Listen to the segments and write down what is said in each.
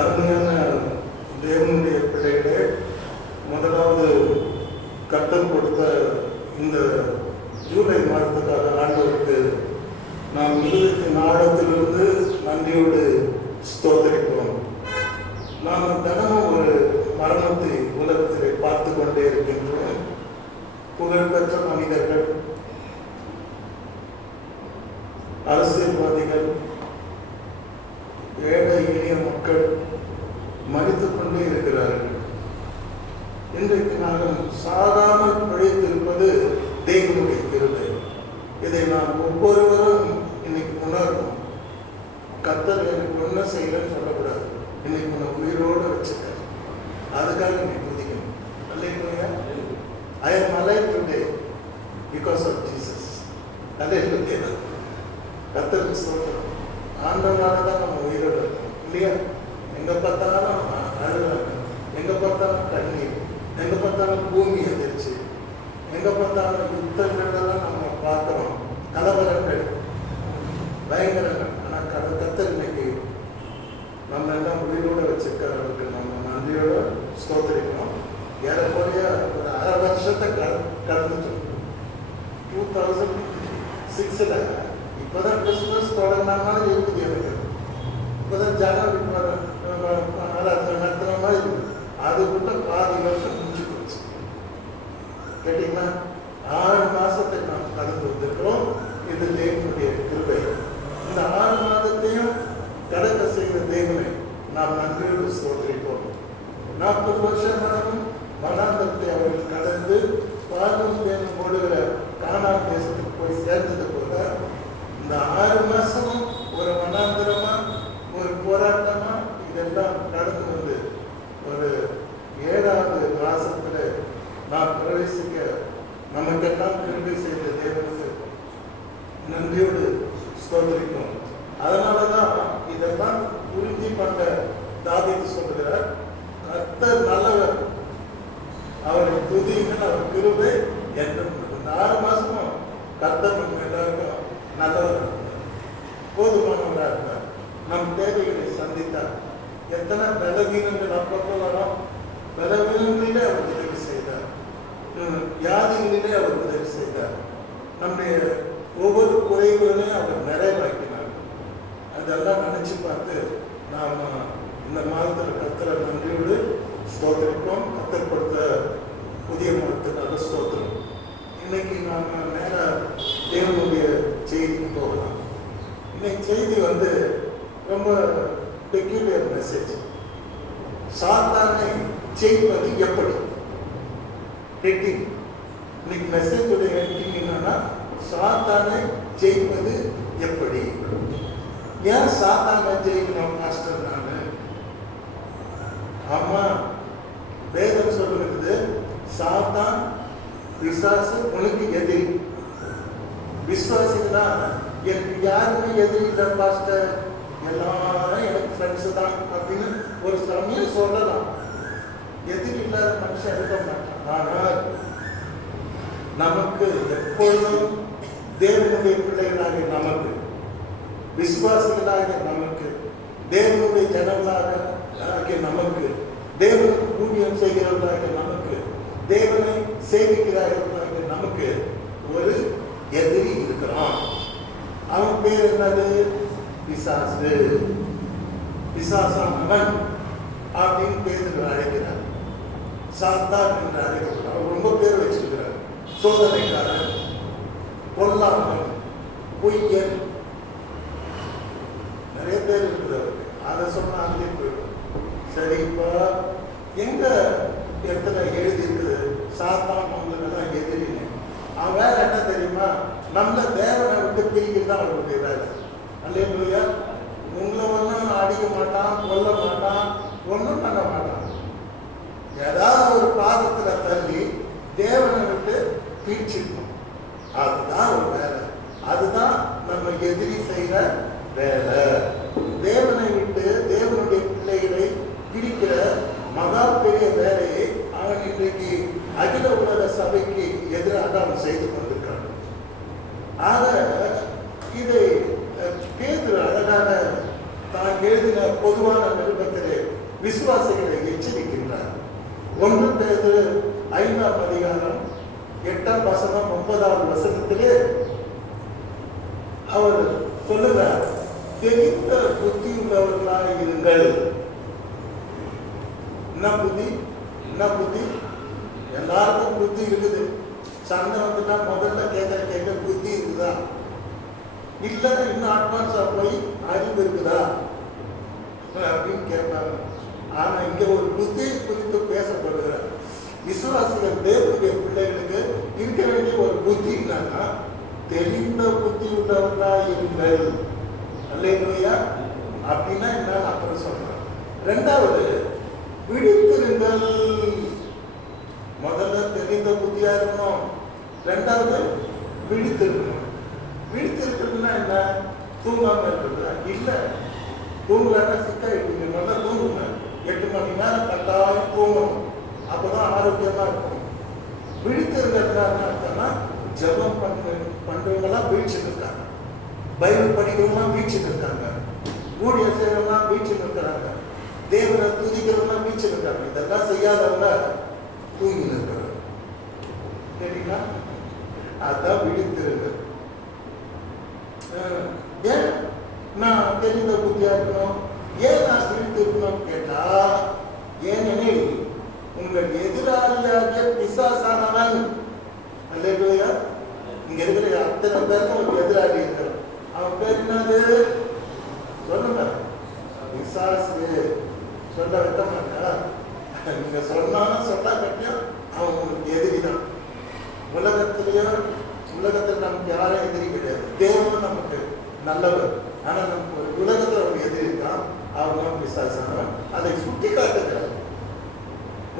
அருமையான தேவனுடைய பிள்ளைகளே, முதலாவது கர்த்தர் கொடுத்த இந்த ஜூலை மாதத்துக்காக ஆண்டவருக்கு நாம் இருதயத்தின் ஆழத்திலிருந்து நன்றியோடு ஸ்தோத்திரிப்போம். நாம் தினமும் ஒரு மரணத்தை உலகத்திலே பார்த்து கொண்டே இருக்கின்றோம். புகழ்பெற்ற மனிதர்கள், அரசியல்வாதிகள், ஏழை எளிய மக்கள் மறித்துக் கொண்டே இருக்கிறார்கள். இன்றைக்கு நாங்கள் சாதாரண பிழைத்திருப்பது தேவனுடைய கிருபை. இதை நாம் ஒவ்வொருவரும் இன்னைக்கு உணரணும். கர்த்தர் எனக்கு ஒன்றும் செய்யலன்னு சொல்லக்கூடாது. இன்னைக்கு உன்னை உயிரோடு வச்சுக்க, அதுக்காக நீ புதிக்கணும். அல்லேலூயா. I am alive today because of Jesus. அல்லேலூயா. கர்த்தருக்கு ஸ்தோத்திரம். ஆண்டவரால தான் நம்ம உயிரோடு இருக்கோம் இல்லையா? எங்கே பார்த்தாலும் அழுவாங்க, எங்கே பார்த்தாலும் கண்ணீர், எங்கே பார்த்தாலும் பூமி எதிர்ச்சி, எங்கே பார்த்தாலும் யுத்தங்களெல்லாம் நம்ம பார்க்குறோம், கலவரங்கள், பயங்கரங்கள். ஆனால் கர்த்தர் இன்னைக்கு நம்ம எல்லாம் உயிரோடு வச்சிருக்கிறவருக்கு நம்ம நன்றியோடு ஸ்தோத்திரிக்கணும். ஏறக்குறைய ஒரு 1/2 வருஷத்தை கடந்துட்டோம். 2006 இப்போதான் கிறிஸ்துமஸ் தொடங்கினாலும் இருக்குது. எனக்கு இப்போதான் ஜனவரி நடத்துகிற மாதிரி இருக்குது. அதுக்குள்ள பாதி வருஷம் முடிஞ்சு போச்சு. கேட்டீங்களா? 6 மாதத்தை நாம் கடந்து வந்திருக்கிறோம். இது தேவனுடைய கிருபை. இந்த 6 மாதத்தையும் கடக்க செய்த தேவனை நாம் நன்றியோடு ஸ்தோத்திரிப்போம். 40 வருஷம் வனாந்தரத்தை அவர்கள் கடந்து பாலும் தேனும் போடுகிற கானான் தேசத்துக்கு போய் சேர்ந்தது போல இந்த 6 மாசமும் ஒரு வனாந்தரமா, ஒரு போராட்டமா இதெல்லாம் நடந்து வந்து ஒரு 7வது மாசத்துல நாம் பிரவேசிக்க நமக்கெல்லாம் கிருபை செய்த தேவனுக்கு நன்றியோடு ஸ்தோத்திரிக்கும். அதனாலதான் இதெல்லாம் உறுதி பண்ண தாவீது சொல்லுகிறார், கர்த்தர் நல்லவர், அவரை துதியுங்கள், அவர் கிருபை என்றும். இந்த 6 மாசமும் கர்த்தர் நம்ம எல்லாருக்கும் நல்லவர், போதுமானவராக இருந்தார், நம் தேவைகளை சந்தித்தார். எத்தனை பலவீனங்கள் அப்பப்போ வரும், பலவீனங்களிலே அவர் உதவி செய்தார், வியாதிகளிலே அவர் உதவி செய்தார், நம்முடைய ஒவ்வொரு குறைவுகளையும் அவர் நிறைவாக்கினார். அதெல்லாம் நினைச்சு பார்த்து நாம் இந்த மாதத்தில் கர்த்தரை நன்றியோடு ஸ்தோத்திரிப்போம். கர்த்தர் கொடுத்த புதிய மாதத்துக்காக ஸ்தோத்திரம். இன்னைக்கு நாம் நேராக தேவனுடைய செய்திக்கு போகலாம். இன்னைக்கு செய்தி ரொம்ப பெக்யூலியர் மெசேஜ். சாத்தானை ஜெயிப்பது எப்படி? ஹெட்டிங். இன்னைக்கு மெசேஜுடைய ஹெட்டிங் என்னன்னா, சாத்தானை ஜெயிப்பது எப்படி? ஏன் சாத்தானை ஜெயிக்கணும் மாஸ்டர்? நான் ஆமா, வேதம் சொல்லுகிறது, சாத்தான் பிசாசு உனக்கு எதிரி. விசுவாசிகளா, எனக்கு யாருமே எதிரி இல்லை பாஸ்டர், எல்லாரும் எனக்கு ஃப்ரெண்ட்ஸு தான் அப்படின்னு ஒரு சமயம் சொல்லலாம். எதிரி இல்லாத மனுஷன் இருக்க மாட்டான். ஆனால் நமக்கு எப்பொழுதும் தேவனுடைய பிள்ளைகளாக, நமக்கு விசுவாசிகளாக, நமக்கு தேவனுடைய ஜனங்களாக நமக்கு, தேவனுக்கு ஊழியம் செய்கிறவர்களாக நமக்கு, தேவனை சேவிக்கிறார்களாக நமக்கு ஒரு எதிரி இருக்கிறான். அவன் பேர் என்னது? பிசாசு. பிசாசானவன் அப்படின்னு பேர் அழைக்கிறார். சாத்தான் என்று அழைக்கிறார். அவர் ரொம்ப பேர் வச்சிருக்கிறார். சோதனைக்காரன், பொல்லாதவன், பொய்யன், நிறைய பேர் இருக்கிறார். அதை சொன்னா அங்கே போயிடும். சரி, இப்போ எங்க இடத்துல எழுதி இருக்குது சாத்தான் நம்மளுக்கெல்லாம் எதிரின்னு? அவன் வேற என்ன தெரியுமா? நம்மள தேவனை விட்டு பிரிக்கிறது தான் அவனுடைய வேலை. அல்லேலூயா. உங்களை ஒன்றும் அடிக்க மாட்டான், கொல்ல மாட்டான், ஒன்றும் பண்ண மாட்டான். ஏதாவது ஒரு பாதத்துல தள்ளி தேவனை விட்டு பிரிச்சிருக்கணும். அதுதான் ஒரு வேலை. அதுதான் நம்ம எதிரி செய்கிற வேலை. தேவனை விட்டு தேவனுடைய பிள்ளைகளை பிரிக்கிற மகா பெரிய வேலையை அவன் இன்றைக்கு அகில உலக சபைக்கு எதிராக அவன் செய்து கொண்டிருக்கான். ஆக இதை பேதுரு அழகாக தான் எழுதின பொதுவான நிருபத்திலே விசுவாசிகளை எச்சரிக்கின்றார். 1 பேதுரு 5ஆம் அதிகாரம் 8ஆம் வசனம் 9ஆவது வசனத்திலே அவர் சொல்லுகிறார், தெரிந்த புத்தி உள்ளவர்களாக இருங்கள். என்ன புத்தி? எல்லாருக்கும் புத்தி இருக்குது. சண்டை வந்துட்டா முதல்ல கேட்க புத்தி இருக்குதா, இல்ல இன்னும் அட்வான்ஸா போய் அறிவு இருக்குதா அப்படின்னு கேட்பாங்க. ஆனா இங்க ஒரு புத்தி குறித்து பேசப்படுகிறார். விசுவாசிகள் தேவனுடைய பிள்ளைகளுக்கு இருக்க வேண்டிய ஒரு புத்தி என்னன்னா, தெரிந்த புத்தி உள்ளவர்களா இருங்கள். அல்லேலூயா. அப்படின்னா என்னன்னு அப்புறம் சொல்றேன். 2வது, விழித்திருங்கள். முதல்ல தெரிந்த புத்தியா இருக்கணும், 2வது விழித்திருக்கணும். விழித்திருக்கணும்னா என்ன? தூங்காம இருக்கிறதா? இல்ல, தூங்கலன்னா சிக்காயிடுங்க. முதல்ல தூங்குங்க, 8 மணி நேரம் கட்டாயம் தூங்கணும், அப்பதான் ஆரோக்கியமா இருக்கும். விழித்திருக்கிறதுனா என்ன அர்த்தம்னா, ஜபம் பண்றவங்கலாம் வீழ்ச்சிட்டு இருக்காங்க, பைபிள் படிக்கிறவங்களாம் வீழ்ச்சிட்டு இருக்காங்க, ஊழிய செய்யறவங்களாம் வீழ்ச்சிட்டு இருக்கிறாங்க, தேவனை துதிக்கிறவங்களாம் வீழ்ச்சிட்டு இருக்காங்க. இதெல்லாம் செய்யாதவங்க தூங்கி இருக்கிறாங்க. சரிங்களா? அதான் விழித்திருங்க. ஏன் நான் தெரிந்த புத்தியா இருக்கணும், ஏன் நான் விழித்திருக்கணும் கேட்டா, ஏனெனில் உங்கள் எதிராளியாக பிசாசானவன், அல்லேலூயா, இங்க இருக்கிற அத்தனை பேருக்கும் ஒரு எதிராளி இருக்கிறான். அவன் பேர் என்னது சொல்லுங்க? பிசாசு. சொல்ல வைக்க மாட்டா? நீங்க சொன்னாலும் சொன்னா கட்டியும் அவன் உங்களுக்கு எதிரிதான். உலகத்தில் நமக்கு யாரும் எதிரி கிடையாது. தேவன் நமக்கு நல்லவர். ஆனா நமக்கு ஒரு உலகத்துல ஒரு எதிரி இருக்கான், அவன் பிசாசானவன். அதை சுட்டி காட்டுகிறார்.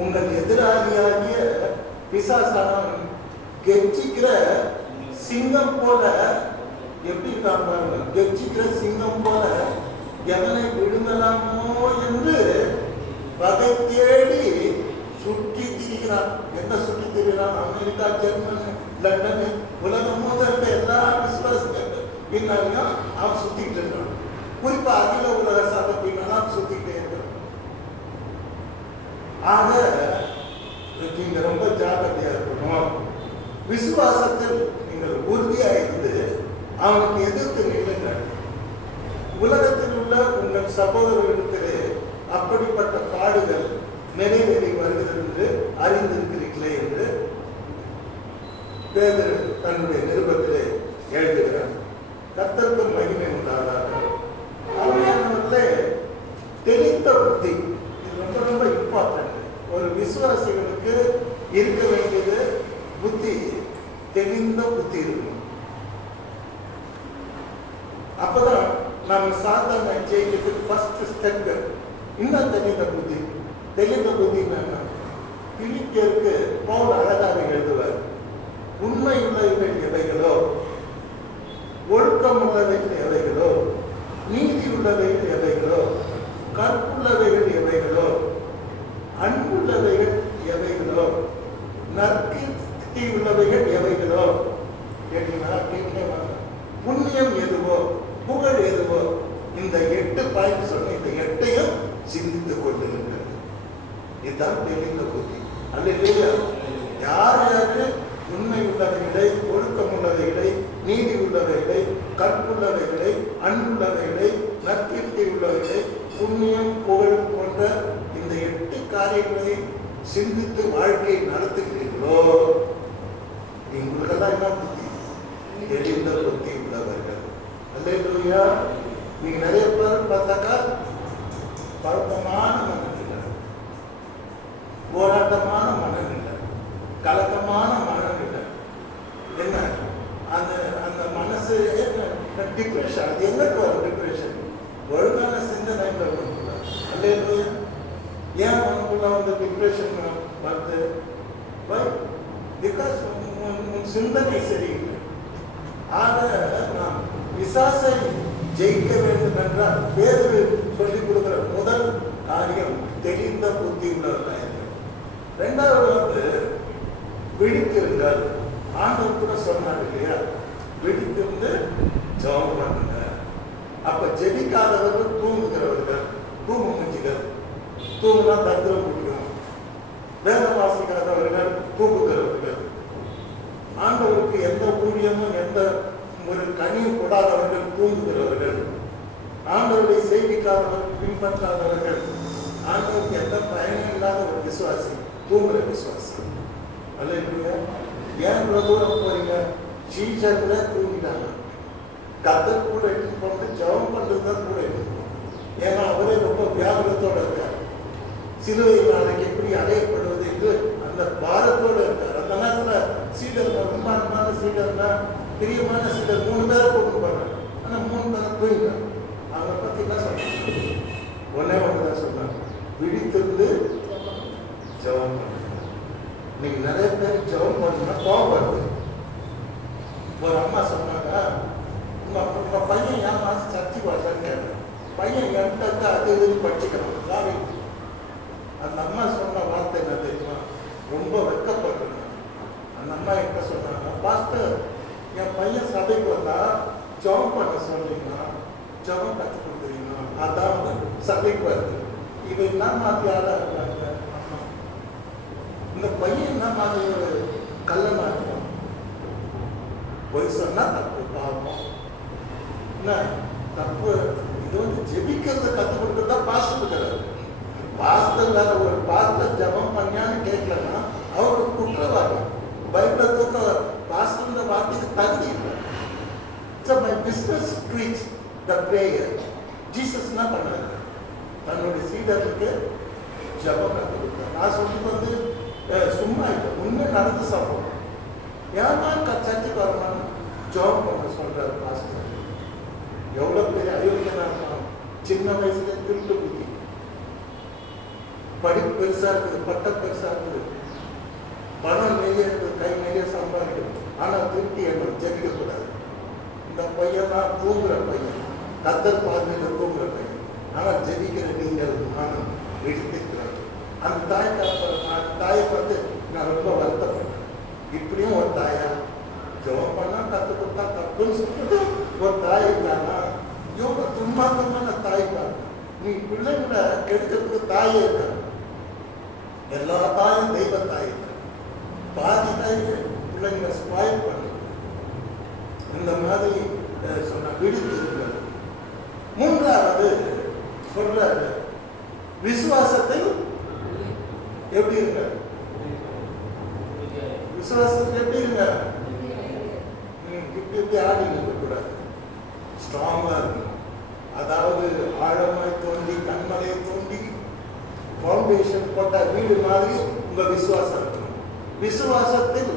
உங்கள் எதிராளியாகிய பிசாசானவன் கெர்ச்சிக்கிற சிங்கம் போல, எப்படி இருக்கான் பாருங்க, கெர்ச்சிக்கிற சிங்கம் போல எவனை விழுங்கலாமோ என்று வகை தேடி சுற்றி திரிகிறான். என்ன சுற்றி திரிகிறான்? அமெரிக்கா, ஜெர்மனி, லண்டன், உலகம் முதல்ல எல்லா விசுவாசிகள் பின்னாலையும் அவன் சுத்திட்டு இருக்கான். குறிப்பா அகில உலக சபை பின்னாலும் சுத்திக்கிட்டே இருக்கிறான். ஆக நீங்க ரொம்ப ஜாக்கிரதையா இருக்கணும். விசுவாசத்தில் நீங்கள் உறுதியா இருந்து அவனுக்கு எதிர்த்து நில்லுங்கள். உலகத்தில் உள்ள உங்கள் சகோதரர்களிடத்திலே அப்படிப்பட்ட பாடுகள் நிறைவேறி வருகிறது என்று அறிந்திருக்கிறீர்களே என்று பேதுரு தன்னுடைய நிருபத்திலே எழுதுகிறார். கர்த்தருக்கு மகிமை உண்டாதாக. அவர்களே தெரிந்த புத்தி, இது ரொம்ப ரொம்ப இம்பார்ட்டன்ட். ஒரு விசுவாசிகளுக்கு இருக்க வேண்டியது புத்தி, தெரிந்த புத்தி இருக்கணும். அப்பதான் நம்ம சாதாரண ஜெயிக்கிறதுக்கு ஃபர்ஸ்ட் ஸ்டெப் இன்னும் தெரிந்த புத்தி. தெரிந்த புத்தி என்னன்னா, பிலிப்பியருக்கு பவுல் அழகாக எழுதுவார். உண்மை உள்ளவைகள் எவைகளோ, ஒழுக்கம் உள்ளவைகள் எவைகளோ, நீதி உள்ளவைகள் எவைகளோ, கற்புள்ளவைகள் எவைகளோ, அன்புள்ளவைகள் எவைகளோ, நற்கீர்த்தி உள்ளவைகள் எவைகளோ, கேட்டீங்களா? புண்ணியம் எதுவோ, புகழ் எதுவோ, இந்த 8 பாயிண்ட் சொன்ன இந்த 8ஐயும் சிந்தித்துக் கொண்டிருக்கிறது. இதுதான் தெரிந்த புத்தி. அல்லேலூயா. யார் யாரு உண்மை உள்ளவைகளை, ஒழுக்கம் உள்ளவைகளை, நீதி உள்ளவைகளை, கற்புள்ளவைகளை, அன்புள்ளவைகளை, நற்கீர்த்தி உள்ளவைகளை, புண்ணியம், புகழ் போன்ற இந்த 8 காரியங்களை சிந்தித்து வாழ்க்கையை நடத்துகிறீர்களோ, உங்களுக்கெல்லாம் என்ன புத்தி? தெரிந்த புத்தி உள்ளவர்கள். அல்லேலூயா. நீங்க நிறைய பேர் பார்த்தாக்கா பழக்கமான மனநிலை, போராட்டமான மனநிலை, கலக்கமான மனநிலை. என்ன அந்த அந்த மனசு டிப்ரெஷன். அது எங்களுக்கு வரும் டிப்ரெஷன்? ஒழுங்கான சிந்தனை அல்லேலூயா. ஏன் உனக்குள்ள வந்து டிப்ரெஷன் வருது? பிகாஸ் உன் சிந்தனை சரியில்லை. ஆக நாம் பிசாசை ஜெயிக்க வேண்டும் என்றால் பேதுரு சொல்லிக் கொடுக்கிற முதல் காரியம் தெரிந்த புத்தி உள்ளவர்களாக. 2வது விழித்திருங்கள். ஆண்டவர் கூட சொன்னார் இல்லையா, விழித்திருந்து ஜெபம் பண்ணுங்க. அப்ப ஜெபிக்காதவர்கள் தூங்குகிறவர்கள், தூங்கு மூஞ்சிகள். தூங்கினா தந்திரம் முடியும். வேதம் வாசிக்காதவர்கள் தூங்குகிறவர்கள், ஆண்டவருக்கு எந்த ஊழியமும் எந்த ஒரு கனியும் கொடாதவர்கள் தூங்குகிறவர்கள், ஆண்டவரை செய்திக்காதவர்கள் பின்பற்றாதவர்கள், ஆண்டவருக்கு எந்த பயனும் இல்லாத ஒரு விசுவாசி தூங்குற விசுவாசி. அல்லேலூயா. ஏன் இவ்வளவு தூரம் போறீங்க? சீசர்ல தூங்கிட்டாங்க. கத்தர் கூட எடுத்து போட்டு ஜெபம் பண்றது தான் கூட எடுக்கணும். ஏன்னா அவரே ரொம்ப வியாபகத்தோட இருக்கார். சிலுவையில் நாளைக்கு எப்படி அடையப்படுவது என்று அந்த பாரத்தோடு இருக்கார். அந்த நேரத்துல சீடர் ரொம்ப அன்பான சீடர்னா பிரியமான சீடர் 3 பேரை கூட்டு போறாங்க. ஆனா 3 பேரை தூங்கிட்டாங்க. அவங்களை பத்தி என்ன சொன்னாங்க? ஒன்னே ஒண்ணுதான் சொன்னாங்க, விழித்திருந்து ஜெபம் பண்ணுங்க. நீங்க நிறைய பேர் ஜெபம் பண்ணா கோபம் வருது. ஒரு அம்மா சொன்னாங்க, உங்க பையன் ஏன் மாசம் சர்ச்சைக்கு வரலன்னு கேட்டேன். பையன் என்கிட்ட அது இதுன்னு படிச்சுக்கணும் சாரி. அந்த அம்மா சொன்ன வார்த்தை என்ன தெரியுமா? ரொம்ப வெட்கப்பட்டேன். அந்த அம்மா என்ன சொன்னாங்க, பாஸ்டர் என் பையன் சபைக்கு வந்தா ஜெபம் பண்ண சொல்றீங்கன்னா ஜெபம் கற்றுக் கொடுக்குறீங்கன்னா அதாவது சபைக்கு வருது. இது என்ன மாதிரியால இருக்காங்க? இந்த பையன் என்ன மாதிரி ஒரு கல்லனா இருக்கும்? பொய் சொன்னா தப்பு, பாவம் என்ன தப்பு. இது வந்து ஜெபிக்கிறத கற்றுக் கொடுக்கறதா பாஸ்டர். பாஸ்டர் வேற ஒரு பாஸ்டர் ஜெபம் பண்ணியான்னு கேட்கலன்னா அவருக்கு குற்றவாளி. பைபிள் தூக்க பாஸ்டர் வார்த்தைக்கு தகுதி இல்லை. So my business preach the prayer. Jesus என்ன பண்ணாரு? தன்னுடைய சீடருக்கு ஜெபம் கற்றுக் கொடுத்தார். நான் சொல்றது வந்து சும்மா இல்லை, உண்மை நடந்த சம்பவம். ஏன்னா சர்ச்சைக்கு வரணும் ஜெபம் பண்ண சொல்றாரு பாஸ்டர். எவ்வளவு பெரிய அயோக்கியனா இருக்கான். சின்ன வயசுல திருட்டு புத்தி, படிப்பு பெருசா இருக்குது, பட்டம் பெருசா இருக்குது, பணம் நிறைய இருக்குது, கை நிறைய சம்பாதிக்கும். ஆனா திருப்தி என்ன ஜெபிக்க கூடாது. இந்த பையன் தான் தூங்குற பையன், கத்தர் பார்வையில தூங்குற பையன். ஆனா ஜெபிக்கிற நீங்கள் நானும் எடுத்துக்கிறேன். அந்த தாயை பார்த்து நான் ரொம்ப வருத்தப்பட்டேன். இப்படியும் ஒரு தாயா ஜெபம் பண்ணா கத்து கொடுத்தா தப்புன்னு சொல்றது ஒரு தாய் இருக்கானா? இவங்க துன்மார்க்கமான தாய் தான். நீ பிள்ளைங்களை கெடுக்கிறதுக்கு தாயே இருக்க. எல்லா தாயும் தெய்வ தாய் இருக்க. பாதி தாய் பிள்ளைங்களை ஸ்பாயில் பண்ண இந்த மாதிரி சொன்ன விடுத்து இருக்கிறது. மூன்றாவது சொல்றாரு, விசுவாசத்தில் எப்படி இருங்க? விசுவாசத்தில் எப்படி இருங்க? இப்படி ஆடி இருக்கக்கூடாது, ஸ்ட்ராங்கா இருக்கணும். அதாவது ஆழமாய் தோண்டி கண்மலையை தோண்டி ஃபவுண்டேஷன் போட்ட வீடு மாதிரி உங்க விசுவாசம் இருக்கணும். விசுவாசத்தில்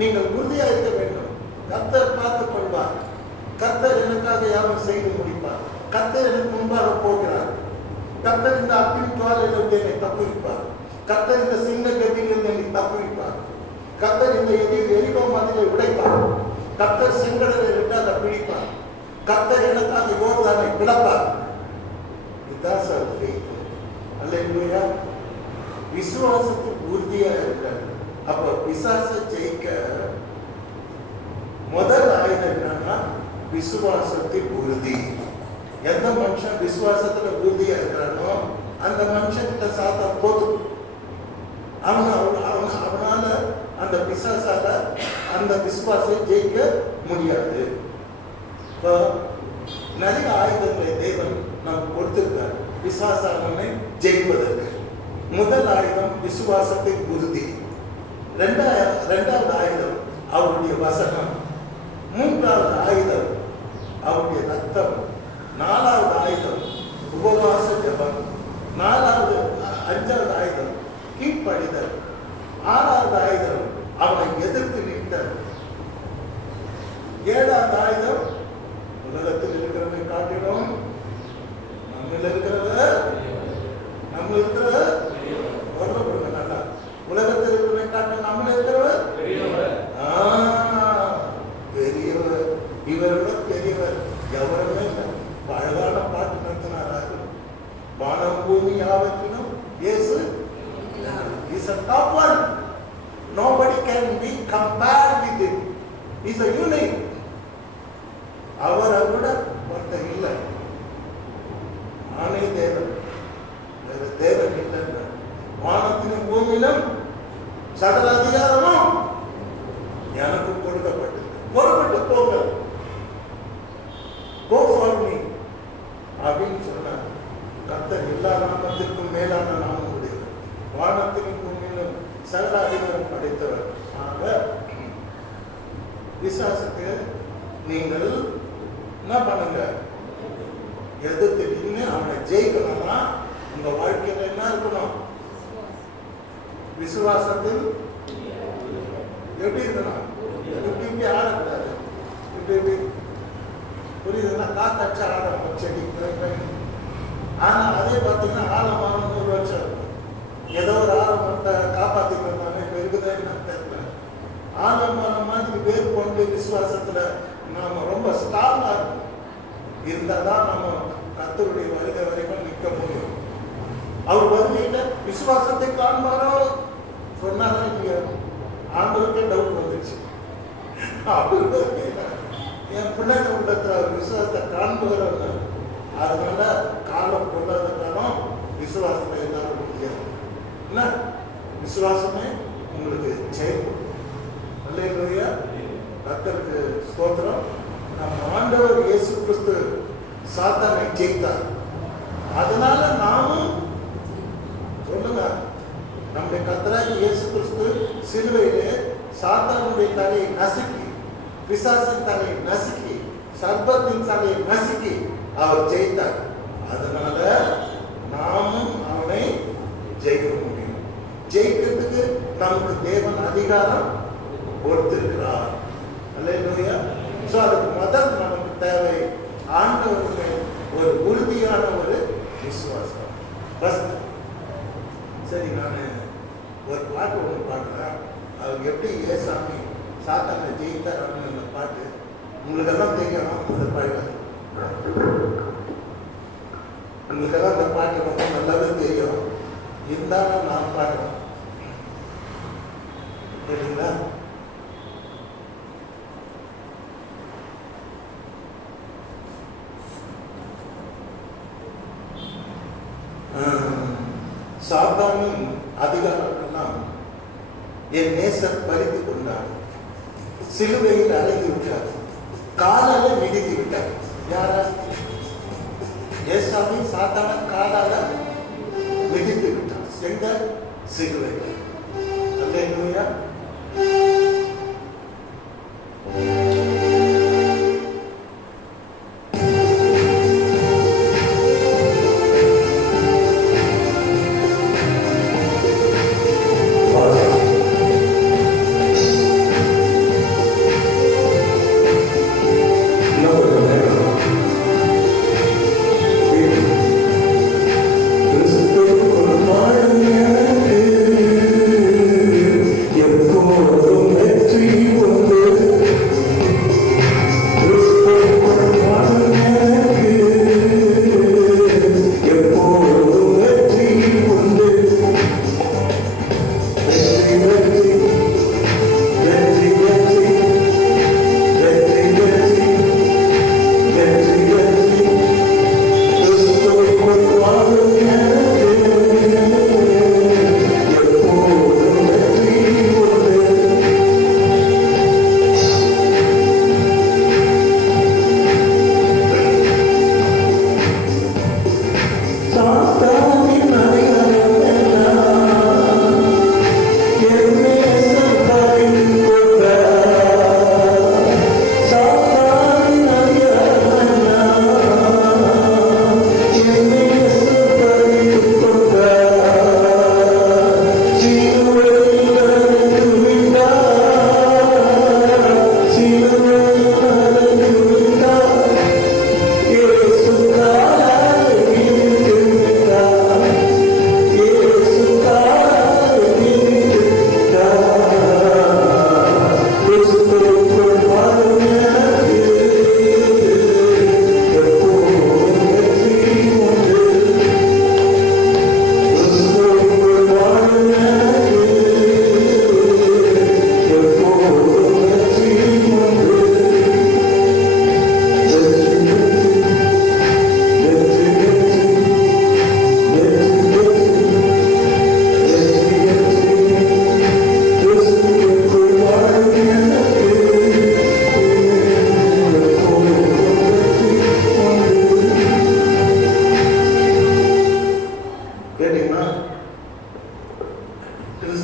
நீங்கள் உறுதியா இருக்க வேண்டும். கர்த்தர் பார்த்துக் கொள்வார். கர்த்தர் எனக்காக யாரும் செய்து முடிப்பார். கர்த்தர் எனக்கு முன்பாக போகிறார். கர்த்தர் இந்த அப்பின் துவாலிலிருந்து என்னை தப்புவிப்பார். கர்த்தர் இந்த சிங்க கதியிலிருந்து என்னை தப்புவிப்பார். கர்த்தர் இந்த எரிகோ மதிலை உடைப்பார். கர்த்தர் செங்கடலை இரண்டாக பிடிப்பார். கர்த்தர் எனக்காக யோர்தானை பிளப்பார். இதுதான் சார் ஃபெய்த். அல்லேலூயா. விசுவாசத்துக்கு உறுதியா இருக்காரு. அப்ப பிசாசை ஜெயிக்க முதல் ஆயுதம் என்னன்னா விசுவாசத்தில் உறுதி. எந்த மனுஷன் விசுவாசத்துல உறுதியா இருக்கிறானோ அந்த மனுஷன்கிட்ட சாத்தான் போதும். அவனால அந்த பிசாசால அந்த விசுவாசத்தை ஜெயிக்க முடியாது. இப்போ நிறைய ஆயுதங்களை தேவன் நமக்கு கொடுத்திருக்காரு விசுவாசனை ஜெயிப்பதற்கு. முதல் ஆயுதம் விசுவாசத்தின் உறுதி. இரண்டாவது ஆயுதம் அவருடைய வசனம். மூன்றாவது ஆயுதம் அவருடைய ரத்தம். நாலாவது ஆயுதம் உபவாச ஜபம். அஞ்சாவது ஆயுதம் கீழ்ப்படிதல். ஆறாவது ஆயுதம் அவனை எதிர்த்து நிற்தல். ஏழாவது ஆயுதம் உலகத்தில் இருக்கிறவனை காட்டிலும் நம்மில் இருக்கிறவர் நல்லா உலகத்தில் இருக்கிறவனை காட்டிலும் நம்மில் இருக்கிறவர் பெரியவர். இவரோட பெரியவர் எவருமே இல்லை. அழகான பாட்டு நடத்தினார். வானம் பூமி யாவற்றிலும் இயேசு is a top one. Nobody can be compared with him. He is a unique. அவரை விட ஒருத்தர் இல்லை. நானே தேவன், வேற தேவன் இல்லை. பூமியிலும் சகல அதிகாரமும் எனக்கு கொடுக்கப்பட்டது. புறப்பட்டு போங்க, go for me அப்படின்னு சொன்னார். கர்த்தர் எல்லா நாமத்திற்கும் மேலான நாமம் உடையவர், வானத்திலும் பூமியிலும் சகல அதிகாரம் படைத்தவர். ஆக விசுவாசத்துக்கு நீங்கள் என்ன பண்ணுங்க, எதிர்த்து நின்று அவனை ஜெயிக்கணும்னா உங்க வாழ்க்கையில என்ன இருக்கணும்? விசுவாசத்தில் எப்படி இருக்கணும்? இப்படி இப்படி ஆடக்கூடாது. இப்படி இப்படி புரியுதுன்னா காத்தாச்சு ஆடம் செடி. ஆனா அதே பார்த்தீங்கன்னா ஆலமரம் 100 வருஷம் இருக்கும். ஏதோ ஒரு ஆலமரத்தை காப்பாத்திக்கிறாங்க. இப்ப இருக்குதா என்ன தெரியல. ஆலமரம் மாதிரி வேர் கொண்டு விசுவாசத்துல நாம ரொம்ப ஸ்ட்ராங்கா இருக்கும். இருந்தாதான் நம்ம கர்த்தருடைய வருகை வரைக்கும் நிற்க முடியும். அவர் வருகையில விசுவாசத்தை காண்பாரோ சொன்னாலும் இல்லையா? ஆண்டவருக்கே டவுட் வந்துச்சு. அவர் வருகையில என் பிள்ளைங்க உள்ளத்துல அவர் விசுவாசத்தை காண்பவரங்க. அதனால காலம் பொருளாதாரம் விசுவாசத்தை எல்லாரும் முடியாது. என்ன விசுவாசமே உங்களுக்கு ஜெயம். அல்லேலூயா, கர்த்தருக்கு ஸ்தோத்திரம். நம்ம ஆண்டவர் இயேசு கிறிஸ்து சாத்தானை ஜெயித்தார். அதனால நாமும் சொல்லுங்க, நம்முடைய கர்த்தராகிய இயேசு கிறிஸ்து சிலுவையிலே சாத்தானுடைய தலையை நசுக்கி, பிசாசின் தலையை நசுக்கி, சர்ப்பத்தின் தலையை நசுக்கி அவர் ஜெயித்தார். அதனால நாமும் அவனை ஜெயிக்க முடியும். ஜெயிக்கிறதுக்கு நமக்கு தேவன் அதிகாரம் கொடுத்திருக்கிறார். அல்லேலூயா. ஸோ அதுக்கு முதல் நமக்கு தேவை ஆண்டவருக்கு ஒரு உறுதியான ஒரு விசுவாசம். ஃபர்ஸ்ட் சரி, நான் ஒரு பாட்டு ஒன்று பாடுறேன். அவர் எப்படி ஏசாமி சாத்தானை ஜெயித்தார் அப்படின்னு அந்த பாட்டு உங்களுக்கெல்லாம் தெரியணும். அந்த பாட்டு உங்களுக்கெல்லாம் அந்த பாட்டு ரொம்ப நல்லாவே தெரியும். இருந்தாலும் நான் பாடுறேன், சரிங்களா? சாத்தானின் அதிகாரமெல்லாம் என் நேசர் பறித்து கொண்டார், சிலுவையில் அழைத்து விட்டார், காலால மிதித்து விட்டார். யாரா? ஏசாமி சாத்தான காலால மிதித்து விட்டார். எங்க? சிலுவையில். அல்லேலூயா. கிறிஸ்து ஒரு பாடம் எனக்கு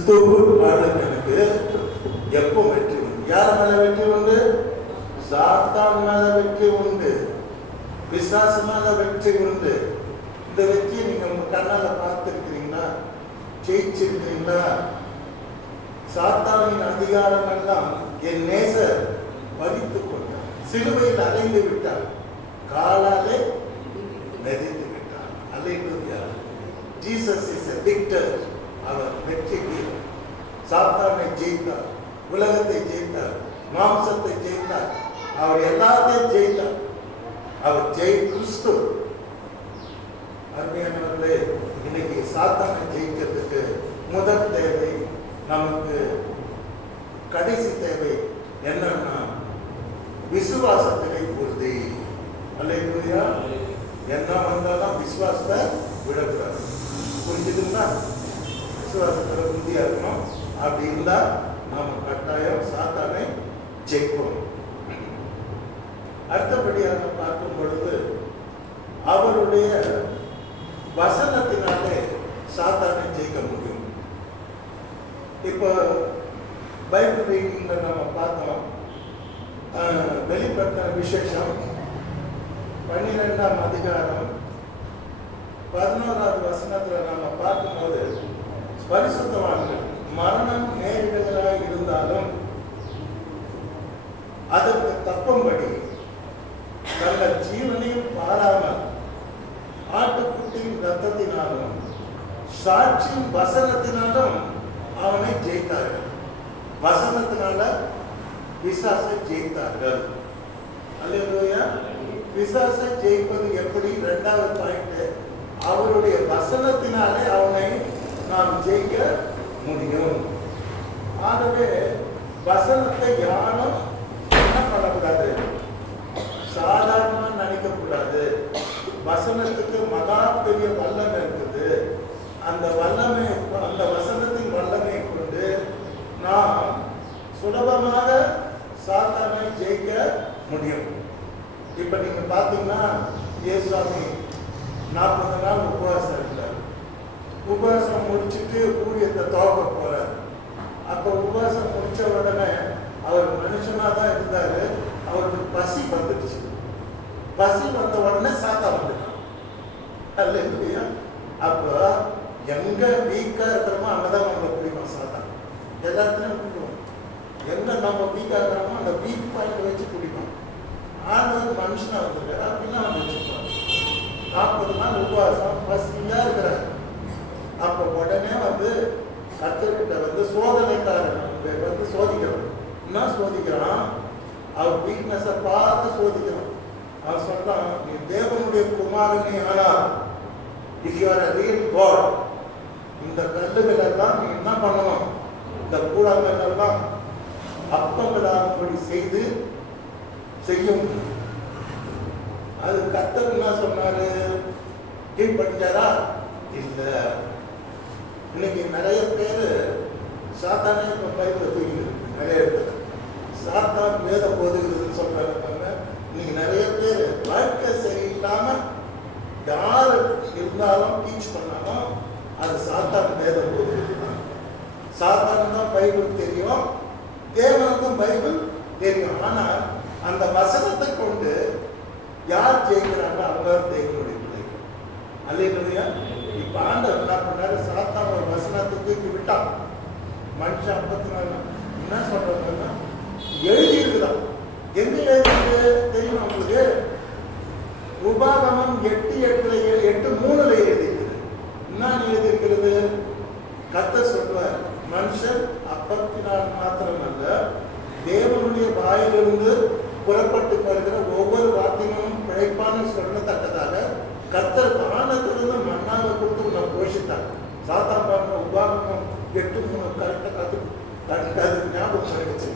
கிறிஸ்துவுக்குள் வாழறவனுக்கு எப்போ வெற்றி உண்டு? யார் மேல வெற்றி உண்டு? சாத்தான் மேல வெற்றி உண்டு, பிசாசு மேல வெற்றி உண்டு. இந்த வெற்றியை நீங்க உங்க கண்ணால பார்த்துருக்கிறீங்களா? ஜெயிச்சிருக்கிறீங்களா? சாத்தானின் அதிகாரம் எல்லாம் என் நேசர் வகித்துக் கொண்டார், சிலுவையில் அலைந்து விட்டார், காலாலே மிதித்து விட்டார். Hallelujah. Jesus is a victor. அவர் வெற்றி வீரர். சாத்தானை ஜெயித்தார், உலகத்தை ஜெயித்தார், மாம்சத்தை ஜெயித்தார், அவர் எல்லாத்தையும் ஜெயித்தார். அவர் கிறிஸ்து. அருமையானவர்களே, இன்னைக்கு சாத்தானை ஜெயிக்கிறதுக்கு முதல் தேவை, நமக்கு கடைசி தேவை என்னன்னா விசுவாசத்திலே உறுதி. அல்லேலூயா. என்ன வந்தாலும் விசுவாசத்தை விடக்கூடாது. புரிஞ்சுதுங்களா? விசுவாசத்தில் உறுதியா இருக்கணும். அப்படி இருந்தா நாம கட்டாயம் சாத்தானை ஜெயிப்போம். அடுத்தபடியாக பார்க்கும் பொழுது அவருடைய வசனத்தினாலே சாத்தானை ஜெயிக்க முடியும். இப்போ பைபிள் ரீடிங்ல நம்ம பார்த்தோம், வெளிப்பட்ட விசேஷம் 12ஆம் அதிகாரம் 11வது வசனத்துல நம்ம பார்க்கும்போது, பரிசுத்தவான்கள் மரணம் நேரிடுகளாக இருந்தாலும் அதற்கு தப்பும்படி தங்கள் ஜீவனையும் பாராமல் ஆட்டுக்குட்டியின் ரத்தத்தினாலும் சாட்சியின் வசனத்தினாலும் அவனை ஜெயித்தார்கள். வசனத்தினால பிசாசை ஜெயித்தார்கள். அல்லேலூயா. பிசாசை ஜெயிப்பது எப்படி? 2வது பாயிண்ட், அவருடைய வசனத்தினாலே அவனை நாம் ஜெயிக்க முடியும். ஆகவே வசனத்தை யாரும் என்ன பண்ணக்கூடாது? சாதாரணமா நினைக்கக்கூடாது. வசனத்துக்கு மகா பெரிய வல்லமை இருக்குது. அந்த வல்லமை, அந்த வசனத்தின் வல்லமை கொண்டு நாம் சுலபமாக சாத்தானை ஜெயிக்க முடியும். இப்ப நீங்க பாத்தீங்கன்னா, இயேசுவாமி 40 நாள் உபவாசம் இருக்கிறார். உபவாசம் முடிச்சுட்டு ஊழியத்தை துவக்க போறார். அப்ப உபவாசம் முடிச்ச உடனே அவர் மனுஷனா தான் இருந்தாரு. அவருக்கு பசி வந்துடுச்சு. பசி வந்த உடனே சாத்தா வந்துட்டான். அல்லேலூயா. அப்ப எங்க வீக்கா இருக்கிறோமோ அங்கதான் நம்மளை பிடிக்கும் சாத்தான். எல்லாத்துலயும் பிடிக்கும். எங்க நம்ம வீக்கா இருக்கிறோமோ அந்த வீக் பாயிண்ட் வச்சு பிடிக்கும். ஆண்டவர் மனுஷனா வந்திருக்காரு அப்படின்னா அவன் வச்சுப்பான். 40 நாள் உபவாசம், பசியா இருக்கிறார். அப்ப உடனே வந்து கர்த்தர்கிட்ட வந்து சோதனைக்காரன் வந்து சோதிக்கிறான். என்ன சோதிக்கிறான்? அவர் வீக்னஸை பார்த்து சோதிக்கிறான். அவன் சொல்றான், நீ தேவனுடைய குமாரனே ஆனால், if you are a real God, இந்த கல்லுகள் எல்லாம் நீ என்ன பண்ணணும்? இந்த கூடாங்கள் எல்லாம் அப்பங்களாகும்படி செய்து செய்யும். அது கர்த்தர் என்ன சொன்னாரு? கீழ்படிஞ்சாரா? இல்ல. இன்னைக்கு நிறைய பேர் சாத்தானே இப்ப பைபிள் தூக்கிட்டு நிறைய இடத்துல சாத்தான் வேத போதுகிறதுன்னு சொல்றாங்க. இன்னைக்கு நிறைய பேர் வாழ்க்கை சரியில்லாம யார் இருந்தாலும் டீச் பண்ணாலும் அது சாத்தான் வேத போதுகிறது தான். சாத்தானு தான் பைபிள் தெரியும், தேவனுக்கும் பைபிள் தெரியும். ஆனா அந்த வசனத்தை கொண்டு யார் ஜெயிக்கிறாங்க? அவங்க தேவனுடைய பிள்ளைகள். அல்லேலூயா. இப்ப ஆண்டவர் என்ன பண்ணாரு? சாத்தான் ஒரு வசனத்தை தூக்கி விட்டான். மனுஷன் 54 என்ன சொல்றாங்கன்னா, எழுதி இருக்குதான். எங்க எழுதிருக்கு தெரியும் உங்களுக்கு? உபாகமம் 8:3 எழுதியிருக்குது. என்ன எழுதியிருக்கிறது? கர்த்தர் சொல்வார், மனுஷன் அப்பத்தினால் மாத்திரமல்ல, தேவனுடைய வாயிலிருந்து புறப்பட்டு வருகிற ஒவ்வொரு வார்த்தையும் பிழைப்பான்னு சொல்லத்தக்கதாக கர்த்தர் வானத்திலிருந்து மண்ணாக கொடுத்து உன்னை போஷித்தார். சாத்தான் பாருங்க, உபாகமம் 8:3 கரெக்டா ஞாபகம் வச்சு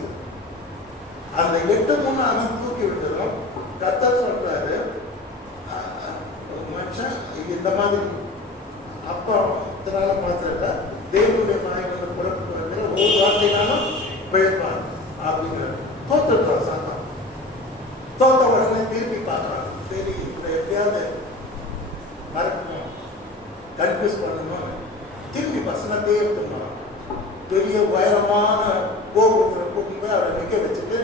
அந்த 8:3 அவன் தூக்கி விட்டுரும். கர்த்தர் சொல்றாரு, மனுஷன் இந்த மாதிரி அப்பத்தினால மாத்திரம் இல்ல, தேவனுடைய வாயிலிருந்து புறப்பட்டு வருகிற ஒவ்வொரு வார்த்தையினாலும் பிழைப்பான் அப்படிங்கிறார். தோத்துட்டான் சாத்தான். தோத்த உடனே திருப்பி பார்க்கறான். சரி, இப்ப எப்படியாவது மறக்கணும், கன்ஃபியூஸ் பண்ணணும், திரும்பி வசனத்தையே எடுத்துக்கணும். பெரிய உயரமான கோபுரத்தில் கூப்பிட்டு அவரை நிற்க வச்சுட்டு,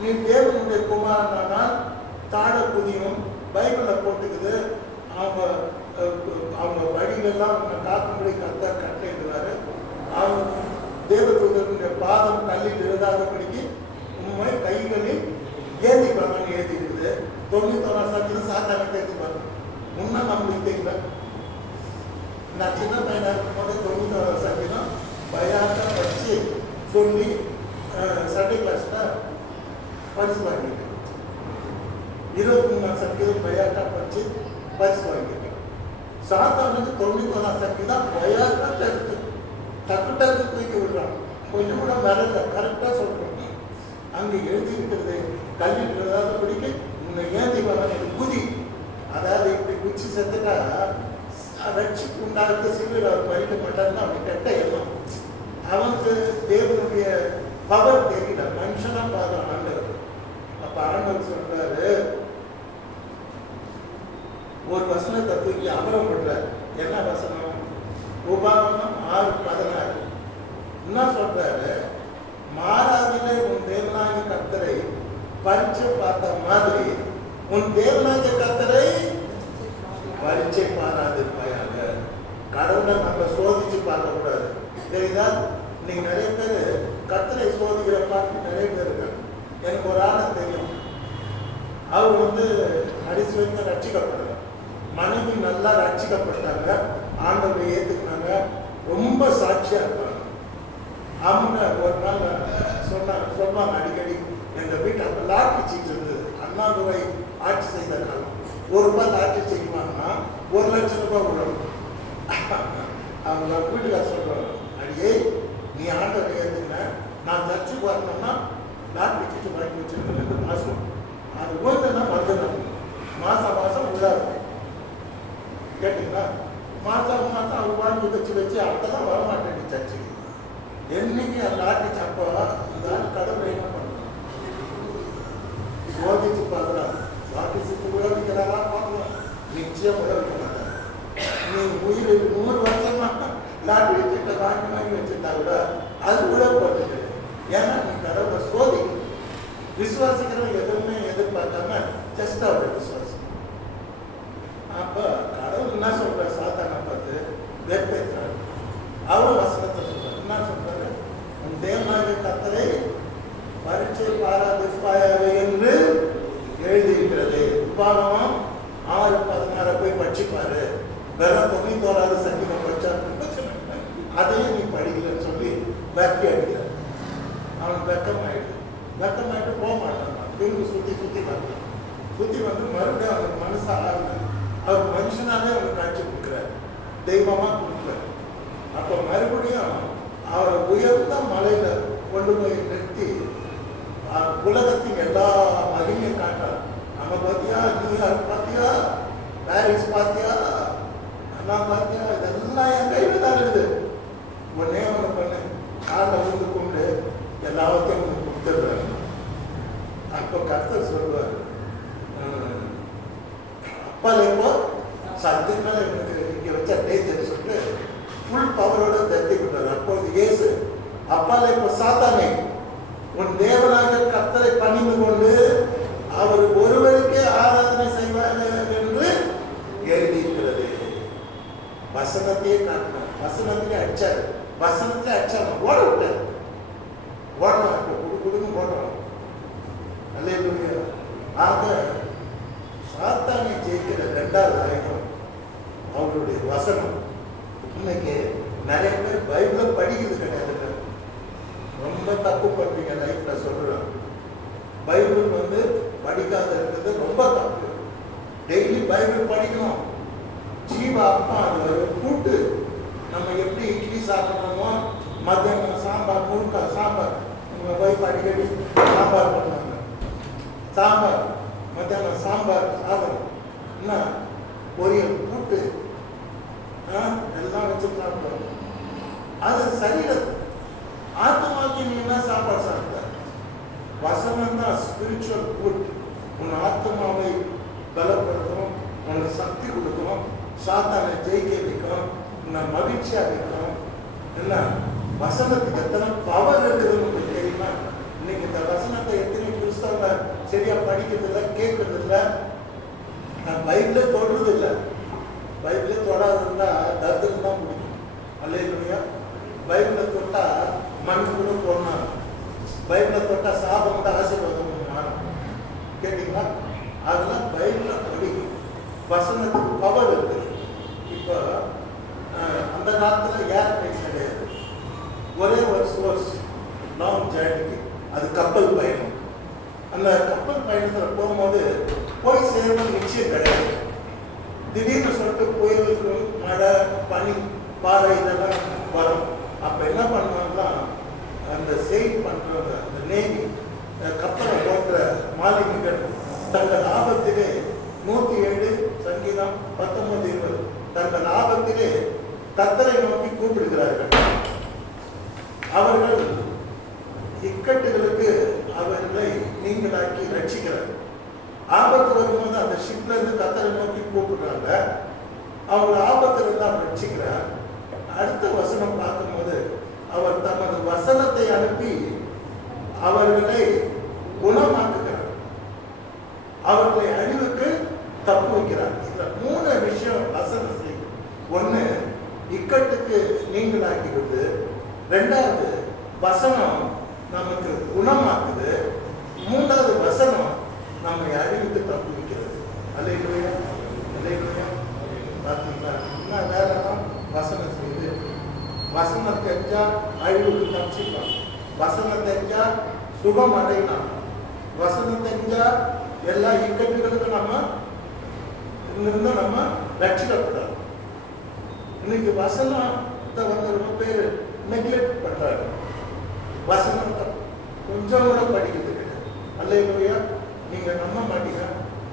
நீ தேவனுடைய குமாரனால் தாழ புதியும் பைபிளில் போட்டுக்குது, அவங்க அவங்க வழிகளெல்லாம் காக்கும்படி கர்த்தர் கட்டளையிடுவாரு, அவங்க தேவதூதனுடைய பாதம் கல்லில் எழுதாதபடிக்கு உண்மை கைகளில் ஏந்திப்பாங்கன்னு எழுதிருக்குது. 91% சாத்தான கேட்டுப்பாங்க. முன்ன நம்மளுக்கு தெரியல. நான் சின்ன பையனாக இருக்கும்போது 91% பயாட்டா வச்சு சொல்லி சண்டே கிளாஸில் பரிசு வாங்கியிருக்கேன். 23% பயாட்டா படித்து பரிசு வாங்கியிருக்கேன். சாத்தானுக்கு 91% பயாட்டா இருக்கு. டக்கு டக்கு தூக்கி விடுறான். கொஞ்சம் கூட மிரல, கரெக்டாக சொல்கிறேன். அங்கே எழுதி இருக்கிறது கல்வியில் எழுதாத பிடிக்க உன்னை ஏந்தி வரணும் குதி. அதாவது இப்படி குச்சி செத்துட்டா ரட்சிப்பு உண்டாகிறது சிறுவில் அவர் பறிக்க மாட்டாருன்னு அவனுக்கு கெட்ட எண்ணம். அவனுக்கு தேவனுடைய பவர் தெரியல, மனுஷனாக பார்க்கலாம் ஆண்டவர். அப்போ ஆண்டவர் சொல்றாரு, ஒரு வசனத்தை தூக்கி அமரம் பண்றார். என்ன வசனம்? உபாகமம் 6:16. என்ன சொல்றாரு? மாறாதிலே உன் தேவனாகிய கர்த்தரை பரீட்சை பார்த்த மாதிரி உன் தேவனாகிய கர்த்தரை பரீட்சை பாராதிருப்பாயாக. கடவுளை நம்ம சோதிச்சு பார்க்க கூடாது. தெரியுதா? இன்னைக்கு நிறைய பேர் கர்த்தரை சோதிக்கிற பார்த்து நிறைய பேர் இருக்காங்க. எனக்கு ஒரு ஆளை தெரியும். அவர் கடைசி வரைக்கும் ரட்சிக்கப்படல. மனைவி நல்லா ரட்சிக்கப்பட்டாங்க, ஆண்டவரை ஏற்றுக்கினாங்க, ரொம்ப சாட்சியா இருப்பாங்க. அவங்க ஒரு நாள் சொல்லுவாங்க அடிக்கடி, எங்கள் வீட்டு அப்போ லாட்ரி சீட்டு இருந்தது. அண்ணாதுரை ஆட்சி செய்த காலம். ₹1 லாட்ரி செய்வாங்கன்னா 1 லட்சம் ரூபாய் விடணும். அவங்க வீட்டுக்கார சொல்றாங்க, அடியே நீ ஆண்டவரை ஏற்றுக்கின, நான் சர்ச்சுக்கு வரணும்னா லாட்ரி சீட்டு வாங்கி வச்சிருக்கேன் 2 மாதம். அது ஓய்ந்தனா மறுதணும் மாதம் உள்ளா இருக்கும். கேட்டீங்களா? மாதம் அவங்க வாங்கி வச்சு அப்பதான் வரமாட்டேன் சர்ச்சுக்கு. என்னைக்கு அந்த லாட்ரி அப்போ இந்த கடவுளை என்ன பண்ணணும்? சோதிச்சு பார்க்கலாம். லாட்ரி சீட்டு உழவிக்கிறாரா பார்க்கலாம். நிச்சயம் உழவிக்க மாட்டாங்க. நீ உயிர் 100 வருஷமா லாட்ரி சீட்டை வாங்கி வச்சுட்டா கூட அது உழவுப்படுது. ஏன்னா நீ கடவுளை சோதிக்கணும். விசுவாசிக்கிறவங்க எதுவுமே எதிர்பார்க்காம ஜஸ்ட் அவருடைய விசுவாசம். அப்போ கடவுள் என்ன சொல்ற? சாத்தானை பார்த்து வெப்பேற்றாரு. அவர் வசனத்தை சொல்றாரு. என்ன சொல்றாரு? உன் தேவனாகிய கர்த்தரை பரீட்சை பாராதிருப்பாயாக என்று எழுதியிருக்கிறது. உபாகமம் 6:16 போய் படிச்சுப்பாரு. வெறும் 91 சங்கீதம் படிச்சா அதையும் நீ படிக்கலன்னு சொல்லி வெக்கி அடிக்கிற. அவன் வெக்கமாயிட்டு போக மாட்டான். திரும்பி சுற்றி வரலாம். சுற்றி மறுபடியும் அவனுக்கு மனசு ஆகுது. அவர் மனுஷனாலே அவனுக்கு காட்சி கொடுக்குறாரு, தெய்வமா கொடுக்குறாரு. அப்போ மறுபடியும் அவரை உயர்ந்த மலையில கொண்டு போய் நிறுத்தி உலகத்தின் எல்லா மகிமையும் காட்டார். அங்க பார்த்தியா, நியூயார்க் பார்த்தியா, பாரிஸ் பார்த்தியா, நான் பார்த்தியா, இதெல்லாம் என் கையில் தான் இருக்குது. உடனே ஒன்று பண்ணு, காலில் கொண்டு எல்லாத்தையும் ஒன்று கொடுத்துடுறாரு. அப்போ கர்த்தர் சொல்லுவார், அப்பால இப்போ சத்தியனால எனக்கு இங்கே வச்சா டேஞ்சர் சொல்லிட்டு ஃபுல் பவரோட தட்டி விட்டார். அப்பொழுது இயேசு, அப்பால இப்போ சாத்தானே, உன் தேவனாகிய கர்த்தரை பணிந்து கொண்டு அவர் ஒருவருக்கே ஆராதனை செய்வார்கள் என்று எழுதியிருக்கிறது. வசனத்தையே காட்டினார், வசனத்திலே அடிச்சாரு, வசனத்திலே அடிச்சாங்க, ஓட விட்டார். ஓடணும், இப்போ குடுக்குன்னு ஓடணும். அல்லேலூயா. ஆக சாத்தானை ஜெயிக்கிற 2வது ஆயுதம் அவருடைய வசனம். இன்னைக்கு நிறைய பேர் பைபிளை படிக்கிறது கிடையாது. ரொம்ப தப்பு பண்றீங்க லைஃப்ல. சொல்றேன், பைபிள் படிக்காத இருக்கிறது ரொம்ப தப்பு. டெய்லி பைபிள் படிக்கணும். ஜீவா அப்பா அது கூட்டு. நம்ம எப்படி இட்லி சாப்பிட்றோமோ, மத்தியானம் சாம்பார், முழுக்காய் சாம்பார். உங்கள் ஒய்ஃப் அடிக்கடி சாம்பார் பண்ணுவாங்க. சாம்பார் மத்தியானம் சாம்பார் சாதம், என்ன பொரியல், கூட்டு எல்லாம் வச்சு சாப்பிடுவோம். அது சரீரத்து. ஆத்மாக்கு நீ என்ன சாப்பாடு சாப்பிட்ட? வசனம் தான் ஸ்பிரிச்சுவல் ஃபுட். உன் ஆத்மாவை பலப்படுத்தும், உனக்கு சக்தி கொடுக்கும், சாத்தானை ஜெயிக்க வைக்கும், உன்னை மகிழ்ச்சியாக வைக்கும். என்ன வசனத்துக்கு எத்தனை பவர் இருக்குதுன்னு உங்களுக்கு தெரியுமா? இன்னைக்கு இந்த வசனத்தை எத்தனை கிறிஸ்தவங்க சரியா படிக்கிறது இல்லை, கேட்கறது இல்லை, பைபிளே தொடுறது இல்லை. பைபிளே தொடாதுன்னா தர்தம் தான் பிடிக்கும். அல்லையா? பைபிளை தொட்டா மண்ணு கூட போடணும், பைபிளை தொட்டா சாபம் கூட ஆசீர்வாதம் மாறும். கேட்டீங்களா? அதெல்லாம் பைபிளை படிக்கும். வசனத்துக்கு பவர் இருக்குது. இப்போ அந்த காலத்தில் ஏர் பிளேன் கிடையாது, ஒரே ஒரு சோர்ஸ் லாங் ஜேர்னிக்கு, அது கப்பல் பயணம். அந்த கப்பல் பயணத்தில் போகும்போது போய் சேரணும் நிச்சயம் கிடையாது. திடீர்னு சொல்லிட்டு புயலுக்கு மழை, பனி, பாறை இதெல்லாம் வரும். அப்போ என்ன பண்ணுவாங்கன்னா அந்த செயில் பண்ணுறவங்க, அந்த நேவி கப்பலை ஓட்டுற மாலுமிகள் தங்கள் ஆபத்திலே 107 சங்கீதம் 19:20 தங்கள் ஆபத்திலே கர்த்தரை நோக்கி கூப்பிடுகிறார்கள். அவர்கள் இக்கட்டுகளுக்கு அவர்களை நீங்களாக்கி ரட்சிக்கிறார். ஆபத்து வரும்போது அந்த ஷிப்ல இருந்து கர்த்தரை நோக்கி கூப்பிடுறாங்க. அவங்க ஆபத்துல இருந்து அவர் ரட்சிக்கிறார். அடுத்த வசனம் பார்க்கும்போது அவர் தமது வசனத்தை அனுப்பி அவர்களை குணமாக்குகிறார், அவர்களை அழிவுக்கு தப்பு வைக்கிறார். இந்த 3 விஷயம் வசனம் செய்யும். ஒன்று, இக்கட்டுக்கு நீங்களாக்கிடுது. 2வது, வசனம் நமக்கு குணமாக்குது. 3வது, வசனம் நம்மை அழிவுக்கு தப்பு வைக்கிறது. அல்லேலூயா, அல்லேலூயா. பார்த்தீங்களா? என்ன வேலைதான் வசனம் செய்யுது. வசனம் தெரிஞ்சா அழிவுக்கு தப்பிச்சிக்கலாம், வசனம் தெரிஞ்சா சுகம் அடையலாம், வசனம் தெரிஞ்சா எல்லா இக்கட்டுகளுக்கும் நம்ம இருந்து நம்ம ரட்சிக்கப்படலாம். இன்னைக்கு வசனத்தை வந்து ரொம்ப பேர் நெக்லெக்ட் பண்றாங்க. வசனத்தை கொஞ்சம் கூட படிக்கிறது கிடையாது. அல்லேலூயா. நீங்க நம்ப மாட்டீங்க,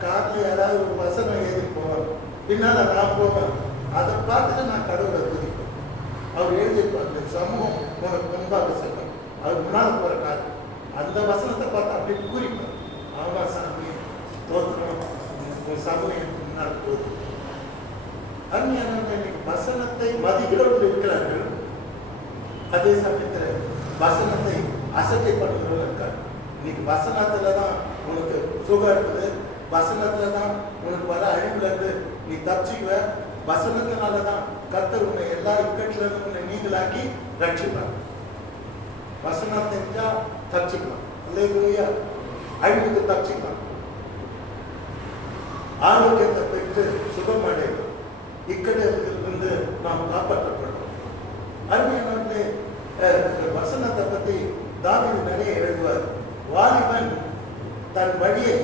கார்ல யாராவது ஒரு வசனம் எழுதி போவாங்க, பின்னால நான் போவேன், அதை பார்த்துட்டு நான் கடவுளை துதிப்பேன். அவர் எழுதியிருப்பாங்க, சமூகம் உனக்கு முன்பாக செல்லும், அவர் முன்னால் போற கார், அந்த வசனத்தை பார்த்து அப்படியே கூறிப்பேன். ஆமா சாமி, தோற்றணும், உன் சமூகம் முன்னால் போகுது. அருமையான இன்னைக்கு வசனத்தை மதிக்கிறவர்கள் இருக்கிறார்கள், அதே சமயத்தில் வசனத்தை அசட்டை பண்ணுறவர்கள் இருக்காங்க. இன்னைக்கு வசனத்துல தான் உனக்கு சுகம் இருக்குது, வசனத்துல தான் உனக்கு வர அழிவுல இருந்து நீ தப்பிச்சுக்குவ, வசனத்தினால தான் கர்த்தர் உன்னை எல்லா இக்கட்டுல இருந்து உன்னை நீங்களாக்கி ரட்சிப்பார். வசனம் தெரிஞ்சா தப்பிச்சுக்கலாம், அல்லேலூயா. அழிவுக்கு தப்பிச்சுக்கலாம், ஆரோக்கியத்தை பெற்று சுகம் அடையலாம், இக்கட்டிலிருந்து நாம் காப்பாற்றப்படுறோம். அருமையானவர்களே, வசனத்தை பற்றி தாவீது நிறைய எழுதுவார். வாலிபன் தன் வழியை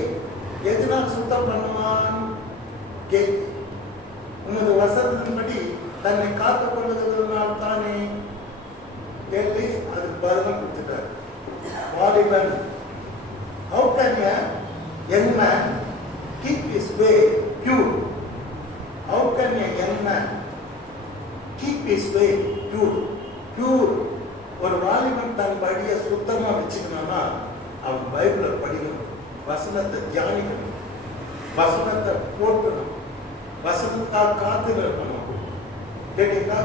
எதனால் சுத்தம் பண்ணுவான் கேள்வி, உனது வசனத்தின்படி தன்னை காத்துக் கொள்ளுகிறதுனால் தானே கேள்வி. அதுக்கு பதிலும் கொடுத்துட்டார். வாலிபன், how can a young man keep his way pure? How can a young man keep his way pure? Pure. ஒரு வாலிபன் தன் வழியை சுத்தமா வச்சுக்கணும்னா அவன் பைபிளை படிக்கணும், வசனத்தை தியானிக்கணும், வசனத்தை போட்டணும், வசனத்தால் காத்து இருக்கணும். கேட்டீங்களா?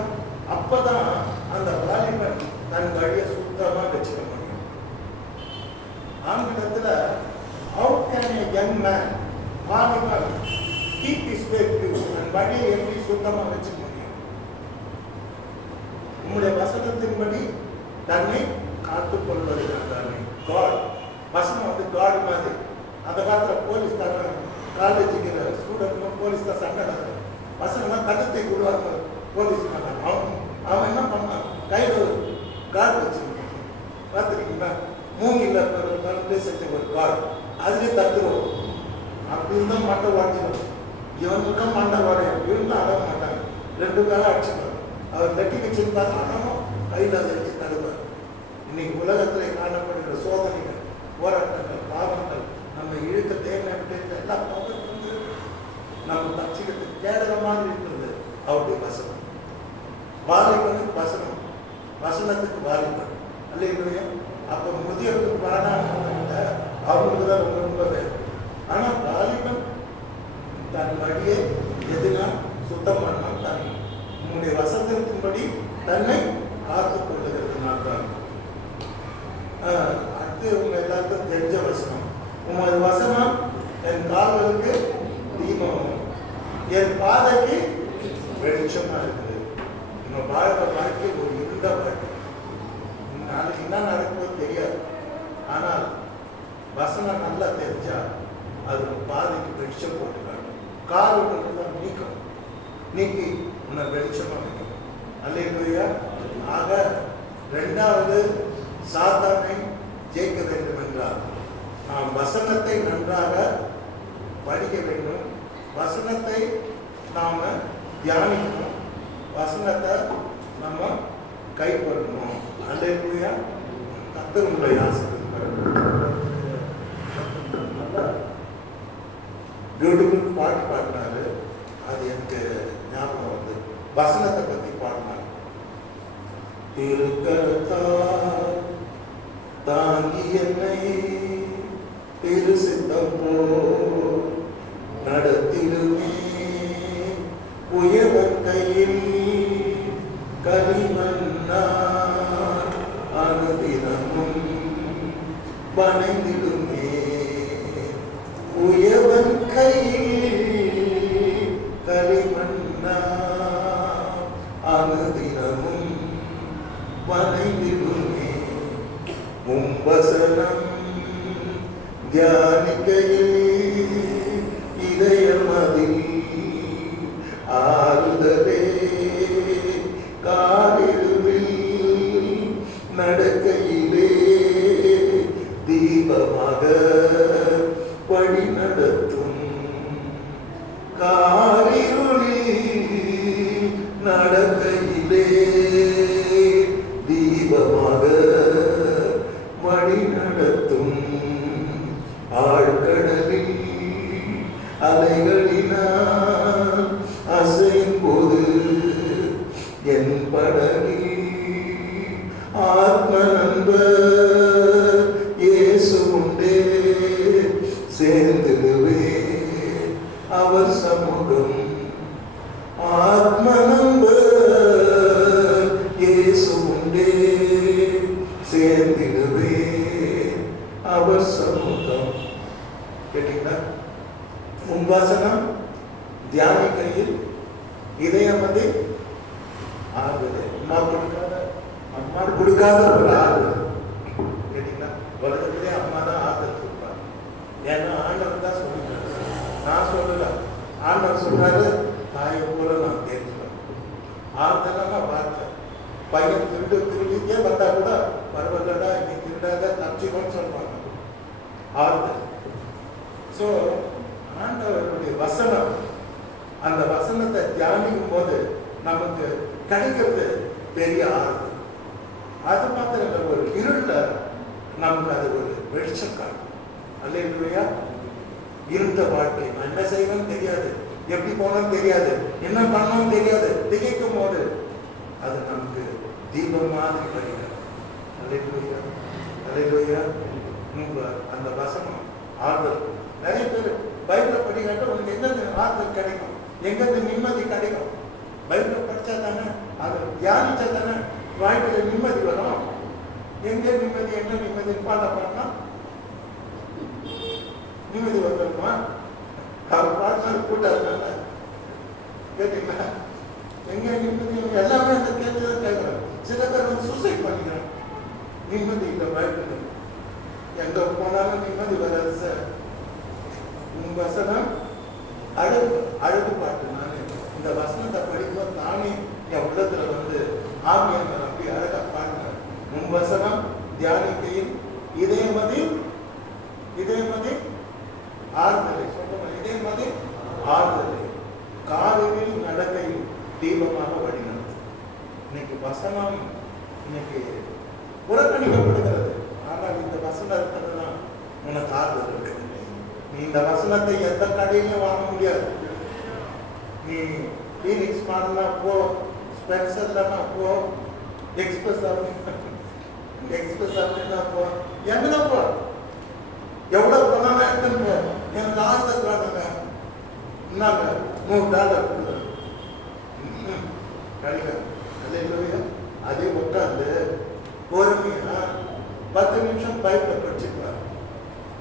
அப்பதான் அந்த வாலிபன் தன் வழியை சுத்தமா வச்சுக்க முடியும். ஆங்கிலத்துல how can a young man, வாலிபன் keep his way pure, தன் வழியை எப்படி சுத்தமா வச்சுக்க முடியும்? உங்களுடைய வசனத்தின்படி தன்னை காத்துக் கொள்வது தானே காட். வசனம் வந்து காட் மாதிரி. அந்த காலத்தில் போலீஸ்காரன் காலேஜுக்கு ஸ்டூடெண்ட் போலீஸ் தான் சண்டை நடக்கும், வசனம்னா கட்டத்தை கொடுவாங்க போலீஸ். அவன் என்ன பண்ணான், கையில் ஒரு கார்டு வச்சுருக்கான், பார்த்துருக்கீங்களா? மூங்கில் பேசிட்டு ஒரு கார்டு, அதுலேயே தத்துருவோம். அப்படி இருந்தால் மண்டை வாங்கிடும். இவனுக்கும் மண்டை வாடையும், இவனுக்கும் அழக மாட்டாங்க, 2 காலம் அடிச்சுப்பாங்க. அவர் கட்டி வச்சிருந்தாங்க, அழகும் கையில் அதை வச்சு தருவார். இன்னைக்கு உலகத்தில் காணப்படுகிற சோதனைகள், போராட்டங்கள், பாவங்கள், நம்ம இழுக்க தேவையான எல்லா பவர் வந்து நம்ம தச்சிக்கிறதுக்கு கேடக மாதிரி இருக்கிறது அவருடைய வசனம். வாலிபனுக்கு வசனம், வசனத்துக்கு வாலிபன், அல்லையா? அப்போ முதியவர்களுக்கு பிராணாங்க அவங்களுக்கு தான் ரொம்ப ரொம்ப வேணும். ஆனால் வாலிபன் தன் வழியை எதுனா சுத்தம் பண்ணால் தன் உன்னுடைய வசனத்தின்படி தன்னை காத்துக் கொள்ளுகிறதுனால தெரிஞ்ச வசனம். உமது வசனம் என் கால்களுக்கு தீபம், என் பாதைக்கு வெளிச்சமா இருக்குது. நம்ம வாழ்ற வாழ்க்கை ஒரு இருண்ட வாழ்க்கை. நாளைக்கு என்ன நடக்கும்போது தெரியாது. ஆனால் வசனம் நல்லா தெரிஞ்சா அது பாதைக்கு வெளிச்சம் போட்டு காட்டும். கால்கள் நீக்கும், நீக்கி உன்னை வெளிச்சமா வைக்கும். அல்லேலூயா. ஆக இரண்டாவது சாத்தானை ஜெயிக்க வேண்டும் என்றால் நாம் வசனத்தை நன்றாக படிக்க வேண்டும், வசனத்தை நாம தியானிக்கணும், வசனத்தை நம்ம கைப்பற்றணும். அல்லேலூயா. கர்த்தர் உங்களை ஆசீர்வதிப்பார். பியூட்டிஃபுல் பாட்டு பாடினாரு, அது எனக்கு ஞாபகம் வந்து வசனத்தை பத்தி பாடினார். திருக்கரத்தால் தாங்கி என்னை திரு சித்தம் போல் நடத்திடுமே, உயவன் கையில் கனிமன்னார் அனுதினமும் வணைந்திடுமே, உயவன் கையில் களிமன்னார் அனுதினமும் வணைந்திடுமே, வசனம் தியானிக்கையில் இதயமதில் ஆறுதலே, காலிருவில் நடக்கையிலே தீபமாக வழி நடத்தும், காலிருளில் நடக்கையிலே தீபமாக வழி நடத்தும், ஆழ்கடலில் அலைகளினால் அசையும் போது என் படகில் ஆத்ம நண்பர் இயேசு உண்டே, சேர்ந்திடுவே அவர் சமூகம், ஆத்ம நண்பர் இயேசு உண்டே, சேர்ந்திடுவே அவர் சமூகம். கேட்டீங்களா? உன் வசனம் தியானிக்கையில் இதயமதி ஆகுது. அம்மா கொடுக்காத ஒரு ஆறுதல். கேட்டீங்களா? உலகத்திலே அம்மா தான் ஆறுதல் கொடுப்பாங்க. ஏன்னா ஆண்டவர் தான் சொல்லிட்டாரு, நான் சொல்லல. ஆண்டவர் சொல்றாரு, தாயை போல நான் கேட்கிறேன். ஆறுதலாக பார்த்தேன். பையன் திருடிக்கே வந்தா கூட பரவாயில்லடா, இன்னைக்கு திருடாத தப்பிச்சுக்கோன்னு சொல்லுவாங்க. ஆறுதல். ஸோ ஆண்டவருடைய வசனம், அந்த வசனத்தை தியானிக்கும் போது நமக்கு கிடைக்கிறது பெரிய ஆறுதல். அது மாத்திரம் இல்லை, ஒரு இருள நமக்கு அது ஒரு வெளிச்சம் காட்டும். அல்லேலூயா. இருந்த வாழ்க்கை, நான் என்ன செய்வேன்னு தெரியாது, எப்படி போனோம்னு தெரியாது, என்ன பண்ணோம்னு தெரியாது, திகைக்கும் போது அது நமக்கு தீபம் மாதிரி கிடைக்கும். அல்லேலூயா. அல்லேலூயா. அந்த வசனம் ஆறுதல். நிறைய பேர் பைபிளை படிக்காட்ட உனக்கு எங்கிருந்து ஆறுதல் கிடைக்கும், எங்கிருந்து நிம்மதி கிடைக்கும்? பைபிளை படித்தா தானே, அதை தியானிச்சா தானே வாழ்க்கையில் நிம்மதி வரும். எங்கே நிம்மதி, என்ன நிம்மதி பாடா நிம்மதி வந்துடுமா? அவர் பாடினாரு கூட்டாதுனால. கேட்டீங்களா? எங்கே நிம்மதி? எல்லாமே அந்த கேட்டுதான் கேட்குறேன். சில பேர் வந்து சூசைட் பண்ணிக்கிறாங்க. நிம்மதி இல்லை வாழ்க்கை, எங்க போனாலும் நிம்மதி வராது சார். உங்க வசனம் அழகு பாட்டு. நான் இந்த வசனத்தை படிக்கும்போது நானே என் உள்ளத்துல வந்து ஆவியானவர் அப்படி அழகா பாடுறேன். உன் வசனம் தியானிக்கையில் இதயமதி ஆறுதலை சொல்லுங்க. இதயமதி ஆறுதலை, காலையில் நடக்கையில் தீபமாக வழிநடத்தும். இன்னைக்கு வசனம் இன்னைக்கு புறக்கணிக்கப்படுகிறது. ஆனால் இந்த வசனம் இருக்கிறதுதான் உனக்கு ஆறுதல் இருக்கு. நீ இந்த வசனத்தை எந்த கடையிலும் வாங்க முடியாது. நீ ஃபீனிக்ஸ் மால்னா போ, ஸ்பென்சர்லனா போ, எக்ஸ்பிரஸ் அப்படின்னா போ, எங்கன்னா போ, எவ்வளோ பணம் எடுத்துன்னு போ, எனக்கு ஆறுதல் வேணுங்க, என்னங்க $100 கிடைக்க. அதே உட்காந்து பொறுமையா 10 நிமிஷம் பைபிளை படிச்சுக்கலாம்.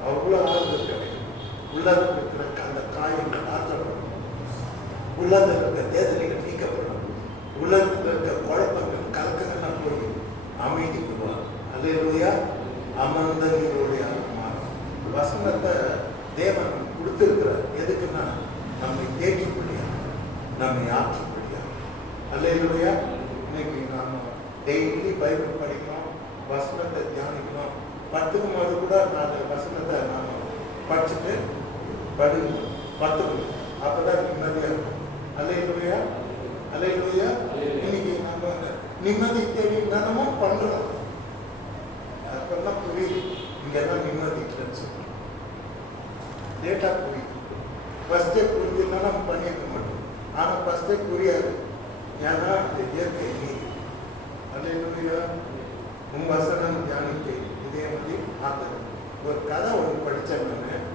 அவ்வளோ ஆறுதல் கிடைக்கும். உள்ளத்தில் இருக்கிற அந்த காயங்கள் ஆற்றப்படும், உள்ளத்தில் இருக்கிற தேதனைகள் நீக்கப்படும், உள்ளத்தில் இருக்கிற குழப்பங்கள் கலக்கங்கள்லாம் போய் அமைதி பெறுவார். அல்லேலூயா. அமர்ந்த நீருடைய வசனத்தை தேவன் கொடுத்திருக்கிறார். எதுக்குன்னா நம்மை தேய்க்கும்படியா, நம்மை ஆற்றும்படியா. அல்லேலூயா. இன்னைக்கு நாம் டெய்லி பைபிள் படிக்கணும், வசனத்தை தியானிக்கணும். 10க்கும் போது கூட நான் வசனத்தை நாம் படிச்சுட்டு படிக்கணும். 10க்கு அப்போதான் நிம்மதியாக இருக்கும். அல்லேலூயா. அல்லேலூயா. இன்னைக்கு நம்ம நிம்மதி தேடி தினமும் பண்ணுறோம். அப்பெல்லாம் புரியுது இங்கெல்லாம் நிம்மதி இல்லைன்னு சொல்லுவோம். லேட்டாக புரியுது. ஃபஸ்ட்டே புரிஞ்சுன்னா நம்ம பண்ணியிருக்க மாட்டோம். ஆனால் ஃபஸ்ட்டே புரியாது. ஏன்னா இந்த இயற்கை நீர். அல்லேலூயா. உன் வசனம் தியானித்து இதே மாதிரி ஆத்தது. ஒரு கதை ஒன்று படித்தேன் நான்.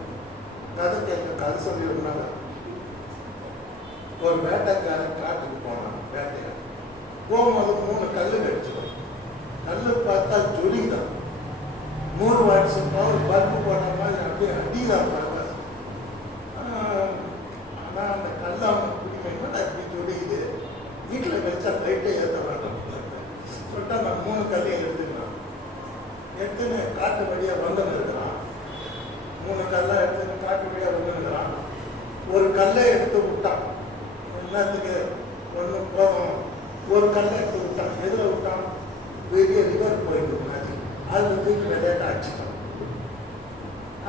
கதை கேட்க கதை சொல்லியிருந்தாங்க. ஒரு வேட்டைக்காரன் காட்டுக்கு போனான். வேட்டையாடு போகும்போது 3 கல் கடிச்சிடும். கல் பார்த்தா ஜொலிதான். 100 வாட்ஸ் பவர் பல்பு போட்ட மாதிரி அப்படியே அடிதான் பரவாயில்ல. ஆனால் அந்த கல் அவனுக்கு பிடிக்கணும். அப்படி ஜொலிக்குது. வீட்டில் வச்சா லைட்டே ஏற்ற மாட்டோம் சொல்லிட்டு அந்த 3 கல்லையும் எடுத்துக்கிறான். எடுத்துன்னு காட்டு வழியாக வந்துன்னு இருக்கிறான். 3 கல்லாக எடுத்துன்னு காட்டு வழியாக வந்துருக்கிறான். ஒரு கல்லை எடுத்து விட்டான். என்னத்துக்கு ஒன்று போதும். ஒரு கல்லை எடுத்து விட்டான். எதில் விட்டான்? பெரிய ரிவர் போயிட்டு நதி. அதில் தூக்கி விளையாட்டு அடிச்சுட்டான்.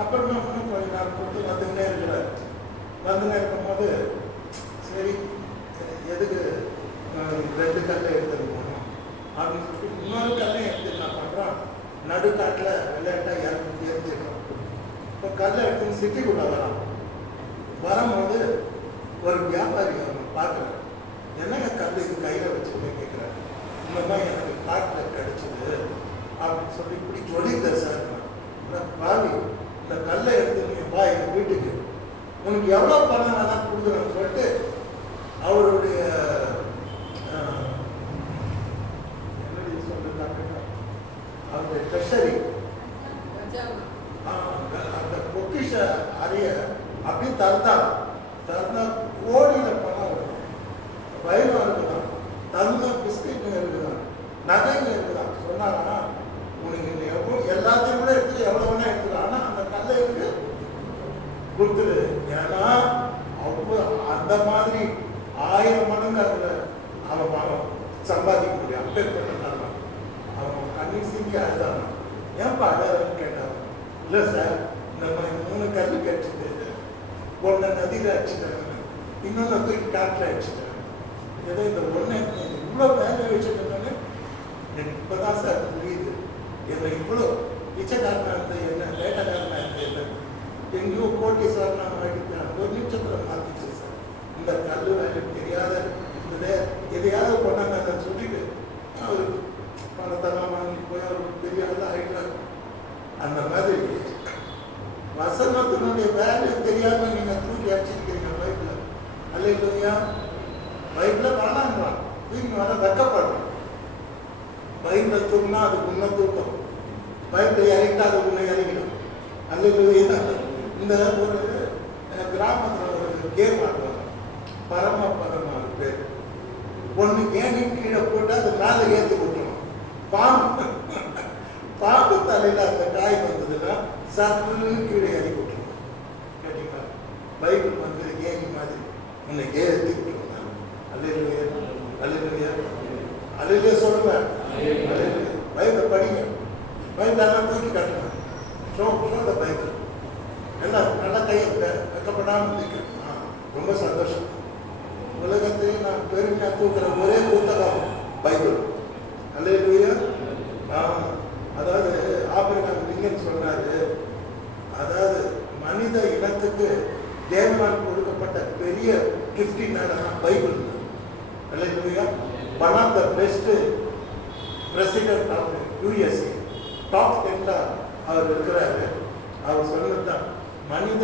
அப்புறமா கொஞ்ச நாள் கொடுத்து வந்துன்னே இருக்கிறார். வந்துன்னே இருக்கும்போது சரி எதுக்கு 2 கல்லை எடுத்துட்டு போகணும் அப்படின்னு சொல்லிட்டு இன்னொரு கல்லையும் எடுத்து என்ன பண்ணுறான், நடுக்காட்டில் விளையாட்டாக எரிஞ்சிடறான். இப்போ கல்லை எடுத்து சிட்டிக்குள்ளே வரான். வரும்போது ஒரு வியாபாரி அவனை பார்க்குறாரு. என்னங்க கல் இது கையில் வச்சுன்னு கேட்குறாரு. இந்த மாதிரி எனக்கு காட்டில் கிடைச்சிது அப்படின்னு சொல்லி இப்படி சொல்லியிருந்த சார். பாவி, இந்த கல்லை எடுத்து நீ வா எங்கள் வீட்டுக்கு, உனக்கு எவ்வளோ பணம் வேணால் கொடுக்குறேன்னு சொல்லிட்டு அவருடைய என்னடி சொல்லிருக்காங்க, அவருடைய ட்ரெஷரி அந்த பொக்கிஷ அறைய அப்படி திறந்தாங்க. திறந்தா கோடியில் பணம் இருக்கும். வயலும் இருக்குதான், தந்த பிஸ்கெட்டுங்க இருக்குதான், நகைங்க இருக்குதான். சொன்னாங்கன்னா உனக்கு எவ்வளோ எல்லாத்தையும் கூட எடுத்து எவ்வளோ வேணா எடுத்துக்கலாம். ஆனால் அந்த கல்லை இருக்கு கொடுத்துரு. ஏன்னா அவ்வளோ அந்த மாதிரி 1000 மடங்கு அதில் அவன் சம்பாதிக்க முடியும். அப்பேற்பட்டாங்க. அவன் கண்ணீர் சீக்கி அழுதாங்க. ஏன்பா அழுதான்னு கேட்டாங்க. இல்லை சார், இந்த மாதிரி 3 கல் கிடைச்சிது. ஒன்றை நதியில் அடிச்சுட்டாங்க, இன்னொன்று தூக்கி காட்டில் அடிச்சுட்டாங்க. ஏதோ இந்த ஒன்று இவ்வளோ வேலை வச்சுருந்தோன்னு எனக்கு இப்போ தான் சார் புரியுது. என்னை இவ்வளோ பிச்சைக்காரனாக இருந்தது என்ன, வேட்டைக்காரனாக இருந்தது என்ன, எங்கேயோ கோட்டீஸ்வரனாக மாட்டிட்டாங்க. ஒரு நிமிஷத்தில் மாற்றிச்சு சார். இந்த கல் வேலை தெரியாத இருந்ததே எதையாவது கொண்டாங்க சொல்லிட்டு அவருக்கு பணத்தெல்லாம் வாங்கி போய் அவருக்கு பெரிய ஆள் ஆகிட்டாங்க. அந்த மாதிரி வசனத்தினுடைய வேல்யூ தெரியாம நீங்க தூக்கி அடிச்சிருக்கீங்க பைபிள். அல்லேலூயா. பைபிள வேணான்றான், தூக்கி வர வெக்கப்படுறோம். பைபிளை தூக்கினா அது உன்னை தூக்கம், பைபிளை இறங்கிட்டா அது உன்னை இறங்கிடும். அல்லேலூயா. இந்த ஒரு கிராமத்தில் ஒரு கேம் ஆடுவாங்க, பரம பேர். ஒன்று ஏணி கீழே போட்டு அது மேலே ஏற்றி விட்டுரும். பாம்பு தலையில் அந்த காய் வந்ததுன்னா சத்துன்னு கீழே இறக்கி விட்டுருவோம். கேட்டீங்களா? பைபிள் வந்து ஏணி மாதிரி உன்னை ஏற்றி விட்டுருவோம். அல்லேலூயா. அல்லேலூயா. அல்லேலூயா சொல்லுவேன். பைபிளை படிங்க. பைபிள் எல்லாம் தூக்கி காட்டுங்க. ஷோ பைபிள் எல்லாம் நல்ல கையை வைக்கப்படாமல் இருக்கு. ரொம்ப சந்தோஷம். உலகத்தையே நான் பெருமையாக தூக்குற ஒரே புத்தகம் பைபிள். அல்லேலூயா. அதாவது ஆபிரகாம் லிங்கன் சொன்னாரு, அதாவது மனித இனத்துக்கு தேவனால் கொடுக்கப்பட்ட பெரிய கிஃப்ட் என்னன்னா பைபிள். அல்லேலூயா. One of the best president of USA top 10 அவர் இருக்கிறாரு. அவர் சொன்னதுதான் மனித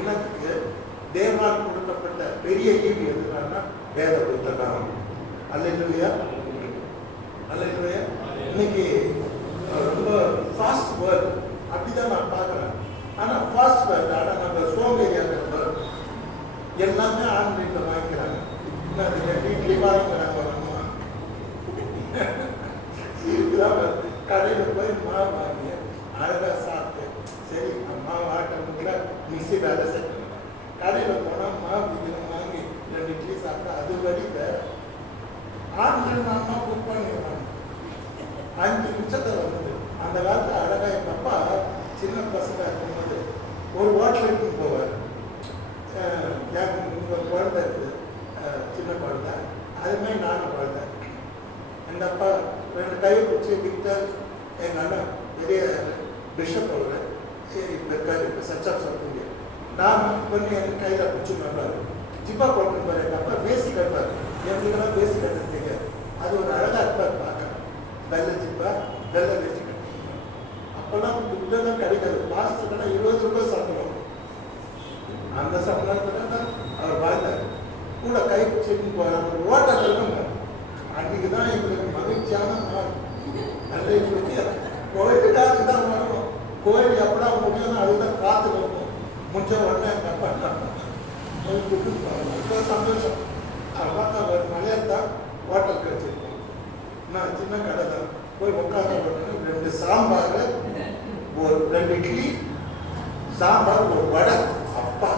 இனத்துக்கு தேவனால் கொடுக்கப்பட்ட பெரிய ஈவு எதுனா வேத புத்தகம். அல்லேலூயா. அல்லேலூயா. இன்னைக்கு ரொம்ப ஃபாஸ்ட் வேர்ல்ட் அப்படிதான் நான் பார்க்குறேன். கடையில் போய் மாவு வாங்கி அழகாக சாப்பிட்டு சரி மாவு ஆட்டணுங்கிற மிக்சி வேலை செய்யணும். கடையில் போனால் மாவு விற்கணும் வாங்கி 2 இட்லி சாப்பிட்டா அது வழி வேற. ஆண்கள் அம்மா புக் பண்ணிடுவாங்க 5 நிமிஷத்தில் வந்தது. அந்த காலத்தில் அழகாக எங்கள் அப்பா சின்ன பசங்க இருக்கும்போது ஒரு ஹோட்டலுக்கு போவார். உங்கள் குழந்தை இருக்குது சின்ன குழந்தை, அதுமாதிரி நானும் குழந்தை. எங்கள் அப்பா 2 கை பிடிச்சி விக்டர், எங்கள் அண்ணன் பெரிய பிஷப் அவர் இருக்காரு, இப்போ சர்ச் ஆஃப் சொல்லுங்க. நான் கொஞ்சம் எங்கள் கையில் பிடிச்சி நல்லாரு ஜிப்பா போட்டுருப்பார். எங்கள் அப்பா பேசி கட்டுவார். எங்களுக்கெல்லாம் பேசி கட்ட தெரியாது. அது ஒரு அழகாக இருப்பார் பார்க்க. வெள்ளை ஜிப்பா வெள்ளை வச்சு கட்டுவாங்க. அப்போல்லாம் இதெல்லாம் கிடைக்காது. மாதத்துக்கெல்லாம் 20 ரூபாய் சாப்பிடுவோம். அந்த சம்பளத்தில் தான் அவர் வாழ்ந்தார். கூட கை பிடிச்சிட்டு போகிறார். ஒரு ஓட்டம் இருக்குங்க. அன்றைக்கி தான் எங்களுக்கு மகிழ்ச்சியான நாள். நல்ல கோயிலுக்காக தான் வரணும். கோயில் எப்படா முடியும் அதுதான் காத்து இருக்கும். முடிஞ்ச உடனே எங்கள் அப்பா ரொம்ப சந்தோஷம். பார்த்தா ஒரு மலையில் தான் ஹோட்டல் கழிச்சிருக்கோம். நான் சின்ன கடை தான் போய் உட்காந்து 2 சாம்பார், ஒரு 2 இட்லி சாம்பார், ஒரு வடை. அப்பா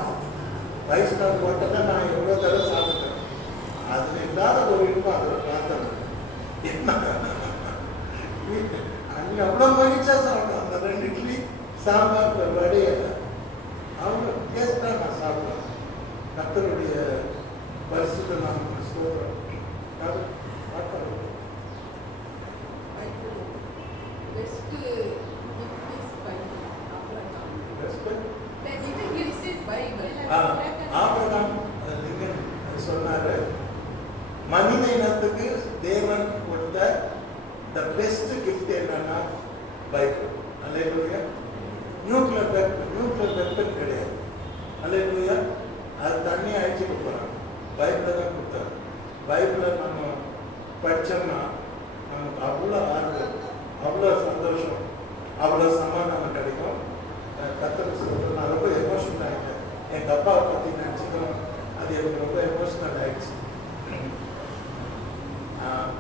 5 ஸ்டார் ஹோட்டலில் நான் எவ்வளோ தடவை சாப்பிட்டேன். அதில் இல்லாத ஒரு இருக்கும். அதில் பார்த்தேன் என்ன அங்கே அவ்வளோ மகிழ்ச்சியாக சாப்பிட்டேன். அந்த 2 இட்லி சாம்பார் ஒரு வடையை அவங்க டேஸ்ட்டாக நான் சாப்பிடுவேன். கர்த்தருடைய பரிசுத்த நான் சொல்கிறேன். ஆபிரகாம் லிங்கன் சொன்னாரு, மனித இனத்துக்கு தேவன் கொடுத்த த பெஸ்ட் கிஃப்ட் என்னன்னா பைபிள். அல்லேலூயா. நியூக்ளியர் வெப்பன் கிடையாது. அல்லேலூயா. அது தண்ணி அழிச்சுட்டு போகிறாங்க. பைபிளை தான் கொடுத்தாரு. பைபிளை நம்ம படித்தோம்னா நமக்கு அவ்வளோ ஆர்வம், அவ்வளோ சந்தோஷம், அவ்வளோ சமாதானம் கிடைக்கும். கர்த்தர் சொல்கிறேன், நான் ரொம்ப எமோஷனல் ஆகிட்டேன். எங்கள் அப்பாவை பற்றி நினச்சிக்கணும். அது எனக்கு ரொம்ப எமோஷனல் ஆகிடுச்சு.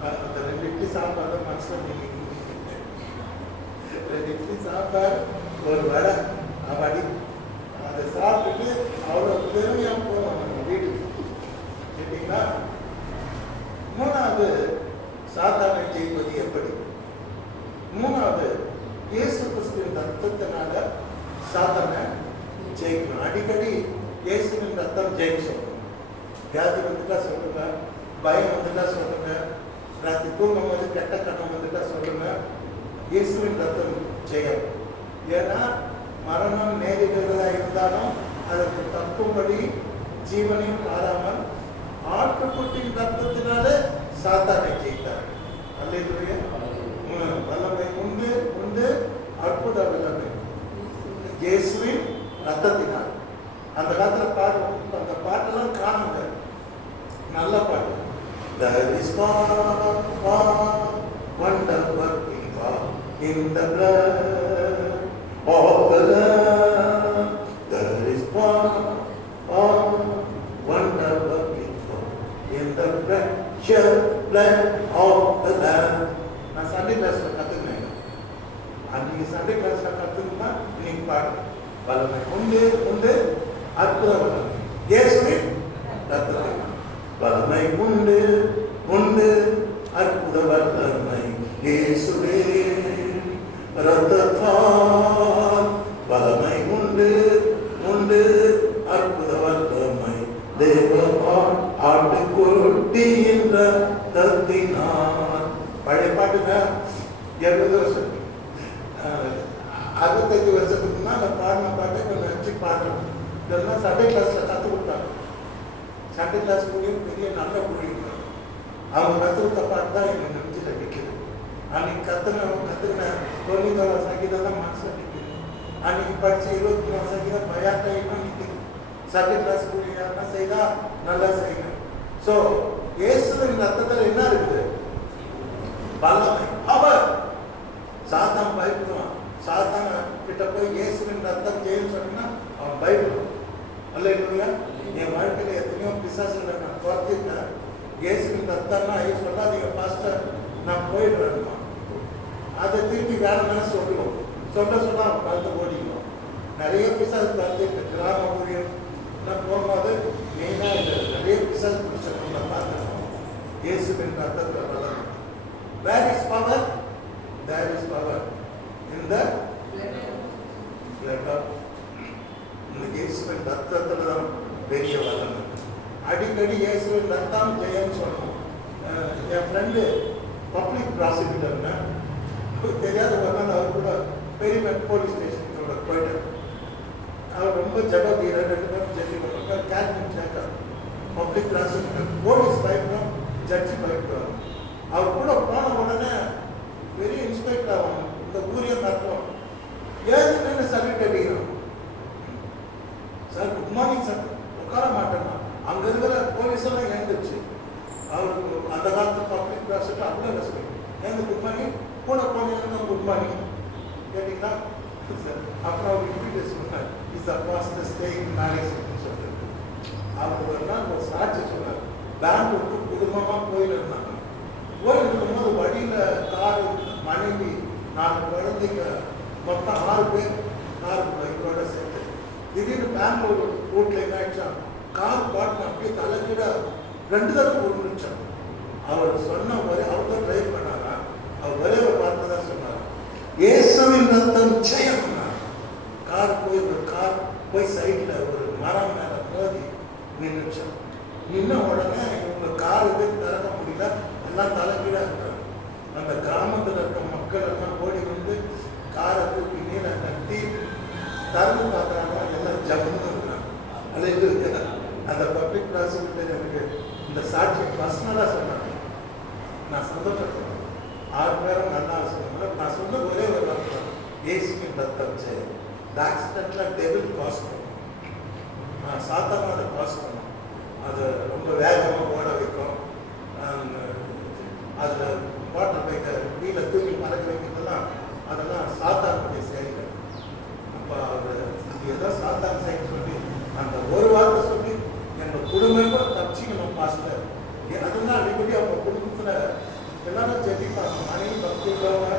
அந்த 2 இட்லி சாம்பார் தான் மனசில் நீங்கள் 2 இட்லி சாம்பார், ஒரு வடை, வடி அதை சாப்பிட்டுட்டு அவ்வளோ பெருமையாக போவோம் நம்ம வீட்டுக்கு. கேட்டீங்களா? 3வது சாத்தானை ஜெயிப்பது எப்படி? 3வது இயேசு கிறிஸ்துவின் ரத்தத்தினால சாத்தானை ஜெயிக்கணும். அடிக்கடி இயேசுவின் ரத்தம் ஜெயிக்க சொல்லணும். வியாதி வந்துட்டா சொல்லுங்க, பயம் வந்துட்டா சொல்லுங்க, ராத்திரி தூங்கும் போது கெட்ட கணம் வந்துட்டா சொல்லுங்க. இயேசுவின் ரத்தம் ஜெயம். ஏன்னா மரணம் நேரிடுவதாக இருந்தாலும் அதற்கு தப்பும்படி ஜீவனையும் மாறாமல் ஆட்டுக்குட்டியின் ரத்தத்தினாலே சாத்தானை ஜெயித்தார். அல்லேலூயா. வல்லமை உண்டு உண்டு, அற்புத வல்லமை இயேசுவின் ரத்தத்தினால். அந்த காலத்தில் பாடுவோம். அந்த பாட்டெல்லாம் காணுங்க, நல்ல பாட்டு. There is power, wonder working power in the blood of the Lamb. There is power, wonder working power in the precious blood of the Lamb. நான் சண்டே கிளாஸில் கற்றுக்கினேன். அன்றைக்கி சண்டே கிளாஸில் கற்றுக்கினா இன்னைக்கு பாடு. வல்லமை உண்டு உண்டு, அற்புத வல்லமை இயேசுவின் ரத்தத்தினால். வல்லமை உண்டு உண்டு, அற்புத வல்லமை இயேசுவின் ரத்தத்தால். வல்லமை உண்டு உண்டு, அற்புத வல்லமை தேவன் ஆட்டுக்குட்டியின் ரத்தத்தினால். பழைய பாட்டுங்க 70 வருஷம் 65 வருஷத்துக்கு முன்னால் நான் பாடின பாட்டை கொஞ்சம் நினச்சி பாடுறேன். இதெல்லாம் சண்டே கிளாஸில் கற்றுக் கொடுத்தாங்க. சண்டே கிளாஸ் மூலியம் பெரிய நல்ல மொழிங்க. அவங்க கற்றுக் கொடுத்த பாட்டு தான் எங்கள் நெஞ்சில் நிற்குது. அன்றைக்கி கற்றுக்கின 90 சங்கீதம் தான் மனசில் நிற்குது. அன்றைக்கி படித்த 23 சங்கீதம் பயாட்டையெல்லாம் நிற்குது. சண்டே கிளாஸ் மூலியம் யாருன்னா செய்தால் நல்லா செய்யணும். ஸோ இயேசுவின் ரத்தத்தில் என்ன இருக்குது? வல்லமை, பவர். சாத்தான் பயப்படுவான். சாத்தான கிட்ட போய் இயேசுவின் ரத்தம் ஜெயின்னு சொன்னா அவன் பயப்படுவான். அல்லேலூயா. என் வாழ்க்கையில் எத்தனையோ பிசாசுகளை நான் துரத்திருக்கேன். இயேசுவின் ரத்தம்னா ஐயோ சொல்லாதீங்க பாஸ்டர், நான் போயிடுவேன்மா. அதை திருப்பி வேற மேலே சொல்லுவோம். சொல்ல அவன் கலந்து ஓடிக்குவோம். நிறைய பிசாசு பார்த்து இந்த கிராம ஊழியம் போகும்போது மெயினாக இந்த நிறைய பிசாசு பிடிச்சவங்களை பார்த்துருக்கோம். இயேசுவின் ரத்தத்தில் வளரும். Where is power? There is power in the blood of. இந்த இயேசுவின் ரத்தத்தில் தான் பெரிய வளரும். அடிக்கடி இயேசுவின் ரத்தம் ஜெயம்னு சொல்லணும். என் ஃப்ரெண்டு பப்ளிக் ப்ராசிக்யூட்டர்னா தெரியாத ஒரு நாள் அவர் கூட பெரிய போலீஸ் ஸ்டேஷனோட போயிட்டார். அவர் ரொம்ப ஜப வீரர், 2 பேரும் ஜட்ஜி பண்ணுவாங்க. Catering shaker public prosecutor. Police பயப்படும், ஜட்ஜி பயப்படுவார். அவர் கூட போன உடனே பெரிய இன்ஸ்பெக்டர் ஆகணும், இந்த ஊரே நடத்துவோம். ஏதுன்னு சல்யூட் அடிக்கிறோம். Sir good morning sir. உட்கார மாட்டேன்னா அங்கே இருக்கிற போலீஸ் எல்லாம் எழுந்துச்சு. அவருக்கு அந்த காலத்து பப்ளிக் ப்ராசிக்யூட்டர் அப்படியே ரெஸ்பெக்ட். ஏன் குட் மார்னிங் கூட போனீங்கன்னா குட் மார்னிங் கேட்டீங்கன்னா அப்புறம் அவர் இன்விடேஷன் சொன்னார். இஸ் அ பாஸ்டர் ஸ்டேயிங் நாளைக்கு சொல்றாரு. அவர் ஒரு நாள் ஒரு சாட்சி சொன்னார். பெங்களூருக்கு குடும்பமாக கோயில் இருந்தாங்க. கோயில் இருக்கும்போது வழியில் காரு, மனைவி, 4 குழந்தைங்க, மொத்தம் 6 பேர் கார் இதோட சேர்த்து. திடீர்னு பெங்களூர் ரூட்ல என்ன ஆயிடுச்சா, கார் பாட்டு அப்படியே தலைக்கிட 2 தடவை உருந்துச்சான். அவர் சொன்ன ஒரே, அவர் தான் டிரைவ் பண்ணாரா, அவர் ஒரே ஒரு வார்த்தை தான் சொன்னார், இயேசுவின் ரத்தம் ஜெயம். கார் போய் சைடில் ஒரு மரம் மேலே மோதி நின்றுச்சான். நின்ன உடனே இவங்க கார் திறக்க முடியல, எல்லாம் தலைகீழாக இருக்காங்க. அந்த கிராமத்தில் இருக்க மக்கள் எல்லாம் ஓடி வந்து காரை தூக்கி நீரை கட்டி திறந்து பார்க்குறாங்க. எல்லாம் ஜம்முன்னு இருக்கிறாங்க. அது அந்த பப்ளிக் ப்ராசிக்யூட்டர் எனக்கு இந்த சாட்சியை பர்சனலாக சொன்னாங்க. நான் சந்தோஷப்படுறேன். 6 பேரும் நல்லா சொன்னாங்க. நான் சொன்ன ஒரே ஒரு வார்த்தை, இயேசுவின் ரத்தம் ஜெயம். இந்த ஆக்சிடென்ட்லாம் டெபிள் காசு பண்ணும், சாத்தானோட காசு பண்ணும். அது ரொம்ப வேகமாக ஓட வைக்கும். அதில் வாட்டர் பைக்கை வீட்டில் தூக்கி மறக்க வைக்கிறதெல்லாம் அதெல்லாம் சாத்தானுடைய செயல்கள். அப்போ அவர் ஏதோ சாத்தான் செயல் சொல்லி அந்த ஒரு வார்த்தை சொல்லி எங்கள் குடும்பம் தப்பிச்சிக்கணும் பாஸ்டர். அதுதான் அடிக்கடி அவங்க குடும்பத்தில் எல்லாரும் ஜெபிப்பாங்க. மனைவி பக்தி உள்ளவங்க,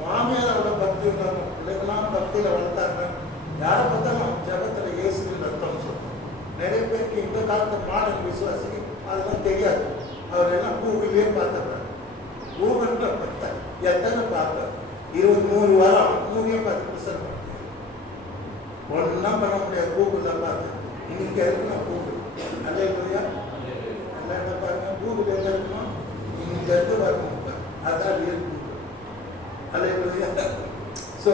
மாமியார் அவ்வளோ பக்தி உள்ளவங்க, பிள்ளைகளாம் பக்தியில் வளர்த்தாங்க. யாரை பார்த்தாலும் ஜபத்தில் இயேசுவின் ரத்தம் சொல்லுவோம். நிறைய பேருக்கு இந்த காலத்து மாடல் விசுவாசி அதெல்லாம் தெரியாது. அவர் எல்லாம் கூகுள்லேயே பார்த்துடுறாங்க. கூகுளில் பார்த்தா எத்தனை பார்ப்பார், 20-100 வாரம் மூவியே பார்த்து ஒன்றா பண்ண முடியாது. கூகுளில் பார்த்து இன்னைக்கு இருக்குன்னா கூகுள் நல்ல இல்லையா, நல்லா என்ன பாருங்க, கூகுள் எங்கே இருக்கணும், இன்னைக்கு இருந்து வரணும். அதான் ரியல் கூகுள் அல்ல இல்லையா. ஸோ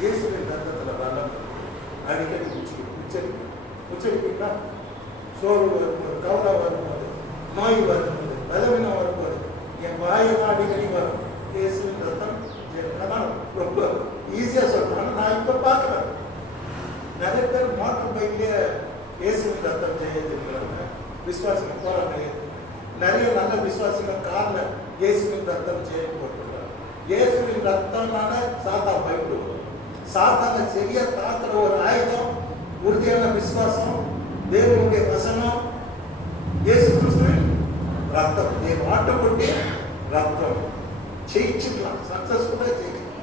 இயேசுவின் ரத்தத்தில் வளம் அடிக்கடி உச்சரிப்பீங்கன்னா சோறு வரும்போது, கவலை வரும்போது, நோய் வரும்போது, பலவீனம் வரும்போது என் வாயெல்லாம் அடிக்கடி வரும். இயேசுவின் ரத்தம் ரொம்ப ஈஸியாக சொல்கிறேன். நான் இப்போ பார்க்குறேன் நிறைய பேர் மோட்டர் பைக்லேயே இயேசுவின் ரத்தம் ஜெயிக்கிறாங்க. விசுவாசிகள் போகிறாங்க. நிறைய நல்ல விசுவாசிகள் காரில் இயேசுவின் ரத்தம் ஜெயம் போட்டுருக்காங்க. இயேசுவின் ரத்தம்னால சாத்தான் பயப்படுவோம். சாத்தான சரியா தாக்குற ஒரு ஆயுதம் உறுதியான விசுவாசம், தேவனுடைய வசனம், இயேசு கிறிஸ்துவின் ரத்தம். நீ ஆட்டப்பட்டு ரத்தம் ஜெயிச்சுக்கலாம், சக்சஸ்ஃபுல்லாக ஜெயிக்கலாம்.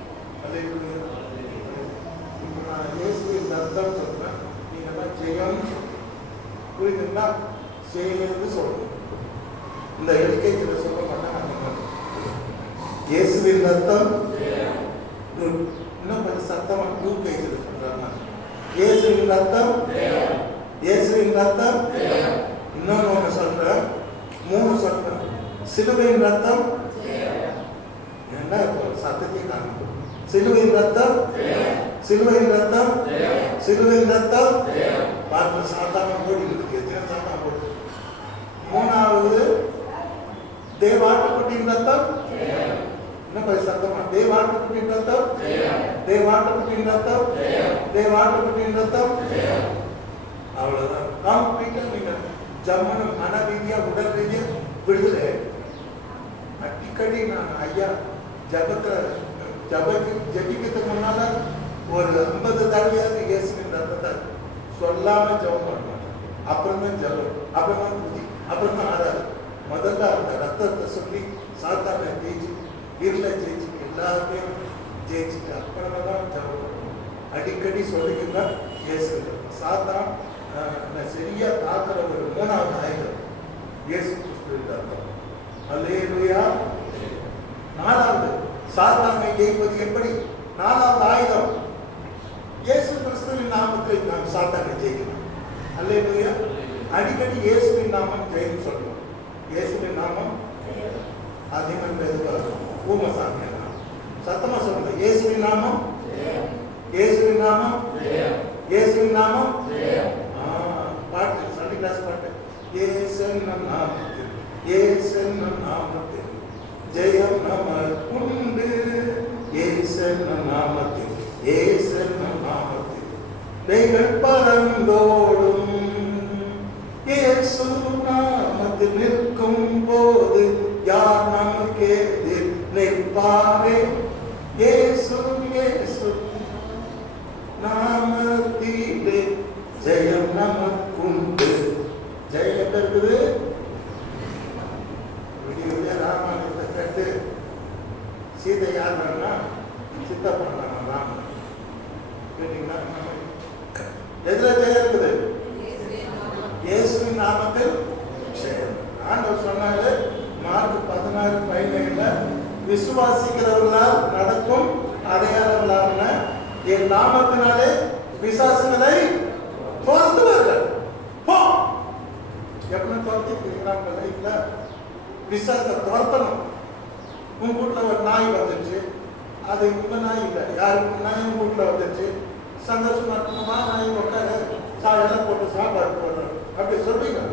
இப்போ நான் இயேசுவின் ரத்தம் சொல்றேன், நீங்கள்லாம் ஜெயம்னு சொல்றேன். புரியுதுங்களா? செய்யணும்னு சொல்லணும். இந்த எல்கேஜியில் சொல்ல மாட்டாங்க. இயேசுவின் ரத்தம் இன்னும் கொஞ்சம் சத்தமாக யூகேஜியில் சொல்றாங்க. இயேசுவின் ரத்தம், இயேசுவின் ரத்தம். இன்னொன்று ஒன்று சொல்றேன், 3 சொல்றேன். சிலுவையின் ரத்தம். என்ன சத்தத்தை காணும். சிலுவையின் ரத்தம், சிலுவையின் ரத்தம், சிலுவையின் ரத்தம். பார்த்து சாத்தாம போடி இருக்கு, சாத்தாம போடு. 3வது தேவாட்டுக்குட்டியின் ரத்தம். என்ன கொஞ்சம் சத்தமா, தேவாட்டுக்குட்டியின் ரத்தம், தேவாட்டுக்குட்டியின் ரத்தம், தேவாட்டுக்குட்டியின் ரத்தம். அவ்வளவுதான். கம்ப்ளீட்டா நீங்க ஜம்மனு மன ரீதியா உடல் ரீதியா விடுதலை. அடிக்கடி நான் ஐயா ஜபிக்கிறதுக்கு முன்னால ஒரு 50 தடவையாவது இயேசுவின் ரத்தத்தை சொல்லாம ஜபம் பண்ணுவாங்க. அப்புறம் தான் ஜபம், அப்புறம் தான் துதி, அப்புறம் தான் ஆறாது. முதல்ல அந்த ரத்தத்தை சொல்லி சாத்தானை ஜெயிச்சு இருளை ஜெயிச்சுட்டு எல்லாத்தையும் ஜெயிச்சுட்டு அப்புறமா தான் ஜபம் பண்ணணும். அடிக்கடி சொல்லிக்கிங்க இயேசு சாத்தான் சரியா தாக்குற ஒரு 3வது ஆயுதம் இயேசு கிறிஸ்து. அல்லேலூயா. 4வது சாத்தானை ஜெயிப்பது எப்படி? 4வது ஆயுதம் இயேசு கிறிஸ்துவின் நாமத்தில் நாம் சாத்தானை ஜெயிக்கணும். அல்லேலூயா. அடிக்கடி இயேசுவின் நாமம் ஜெயம் சொல்லணும். இயேசுவின் நாமம் அதிகம் பேசுவார். ஊமசாமி சத்தமா சொல்லுங்க. இயேசுவின் நாமம், இயேசுவின் நாமம், இயேசுவின் நாமம். பாட்டு சண்டே கிளாஸ் பாட்டு. இயேசுவின் நாமத்தில், இயேசுவின் நாமத்தில் ஜெயம் நமக்குண்டு. இயேசுவின் நாமத்தில், இயேசுவின் நாமத்தில் நீங்கள் பறந்தோடும். இயேசு நாமத்தில் நிற்கும் போது யார் நமக்கு எதிர் நிற்பாரே? இயேசு இயேசு நாமத்திலே ஜெயம் நமக்குண்டு. ஜெயம் இருக்குது. விடிய ராமாயணத்தை கேட்டு சீதை யார் வேணா சித்தப்பா ராமன் கேட்டீங்கன்னா எதுல ஜெயம் இருக்குது? இயேசுவின் நாமத்தில் ஜெயம். ஆண்டவர் சொன்னாரு மார்க் 16:17 விசுவாசிக்கிறவர்களால் நடக்கும் அடையாளங்களான என் நாமத்தினாலே பிசாசுகளை துரத்துவார்கள். போ. எப்படி துரத்திக்கிறீங்களா உங்க லைஃப்ல? பிசாசை துரத்தணும். உங்க வீட்டுல ஒரு நாய் வந்துச்சு, அது உங்க நாய் இல்லை, யாருக்கு நாய் உங்க வீட்டுல வந்துச்சு, சந்தோஷமா இருக்கணுமா? நாய் உட்கார சாயெல்லாம் போட்டு சாப்பாடு போடுறோம் அப்படி சொல்றீங்க.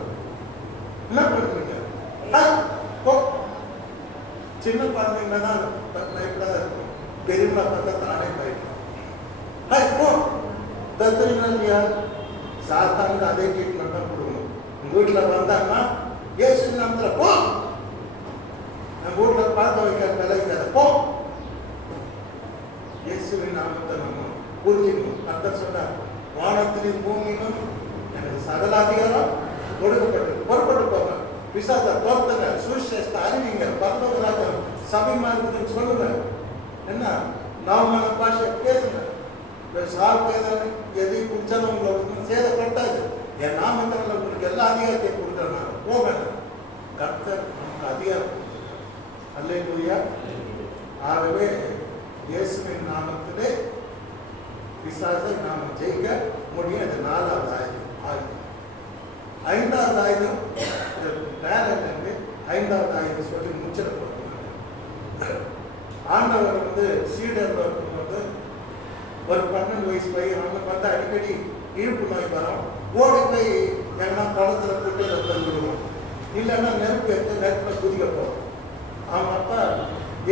என்ன பண்ணுறீங்க? சின்ன குழந்தைங்க தான் பயப்படாத இருக்கும். பெரியவங்களா பார்த்தா தானே பயப்படும். தத்துறீங்களா இல்லையா? சாத்தானுக்கு அதே ட்ரீட்மெண்ட் தான் கொடுக்கணும். உங்க வீட்டில் வந்தாங்கன்னா இயேசு நாமத்துல போ. நம்ம வீட்டில் பார்க்க வைக்கிற விளைவிக்காத போ. இயேசுவின் நாமத்தை நம்ம புரிஞ்சுக்கணும். அர்த்தம் சொன்னார், வானத்திலும் பூமியிலும் எனக்கு சகல அதிகாரம் கொடுக்கப்பட்டு புறப்பட்டு போங்க. விசாச தோர்த்தங்க, சுவிசேஷத்தை அறிவிங்க, பரலோக சபைமா இருக்குதுன்னு சொல்லுங்க. என்ன நாமான பாஷை பேசுங்க. சாப்பிட்டு எதையும் குடிச்சாலும் உங்களை சேதப்பட்டாது. என் நாமத்தினால உங்களுக்கு எல்லா அதிகாரத்தையும் கொடுக்குறேன். போக கர்த்தர் நமக்கு அதிகாரம் கொடுத்துருக்கார். அல்லேலூயா. ஆகவே இயேசுவின் நாமத்திலே பிசாசை நாம் ஜெயிக்க முடியும். அது 4வது ஆயுதம். 5வது ஆயுதம் டேலண்ட். 5வது ஆயுதம் சொல்லி முச்சல போடுறாங்க. ஆண்டவர் சீடர் இருக்கும்போது ஒரு 12 வயசு பையன் அவனுக்கு பார்த்தா அடிக்கடி இழுப்பு நோய் வரும். ஓடி போய் எங்கன்னா குளத்துல போட்டு விடுவோம், இல்லைன்னா நெருப்பு எடுத்து நெருப்புல குதிக்க போவோம். அவங்க அப்பா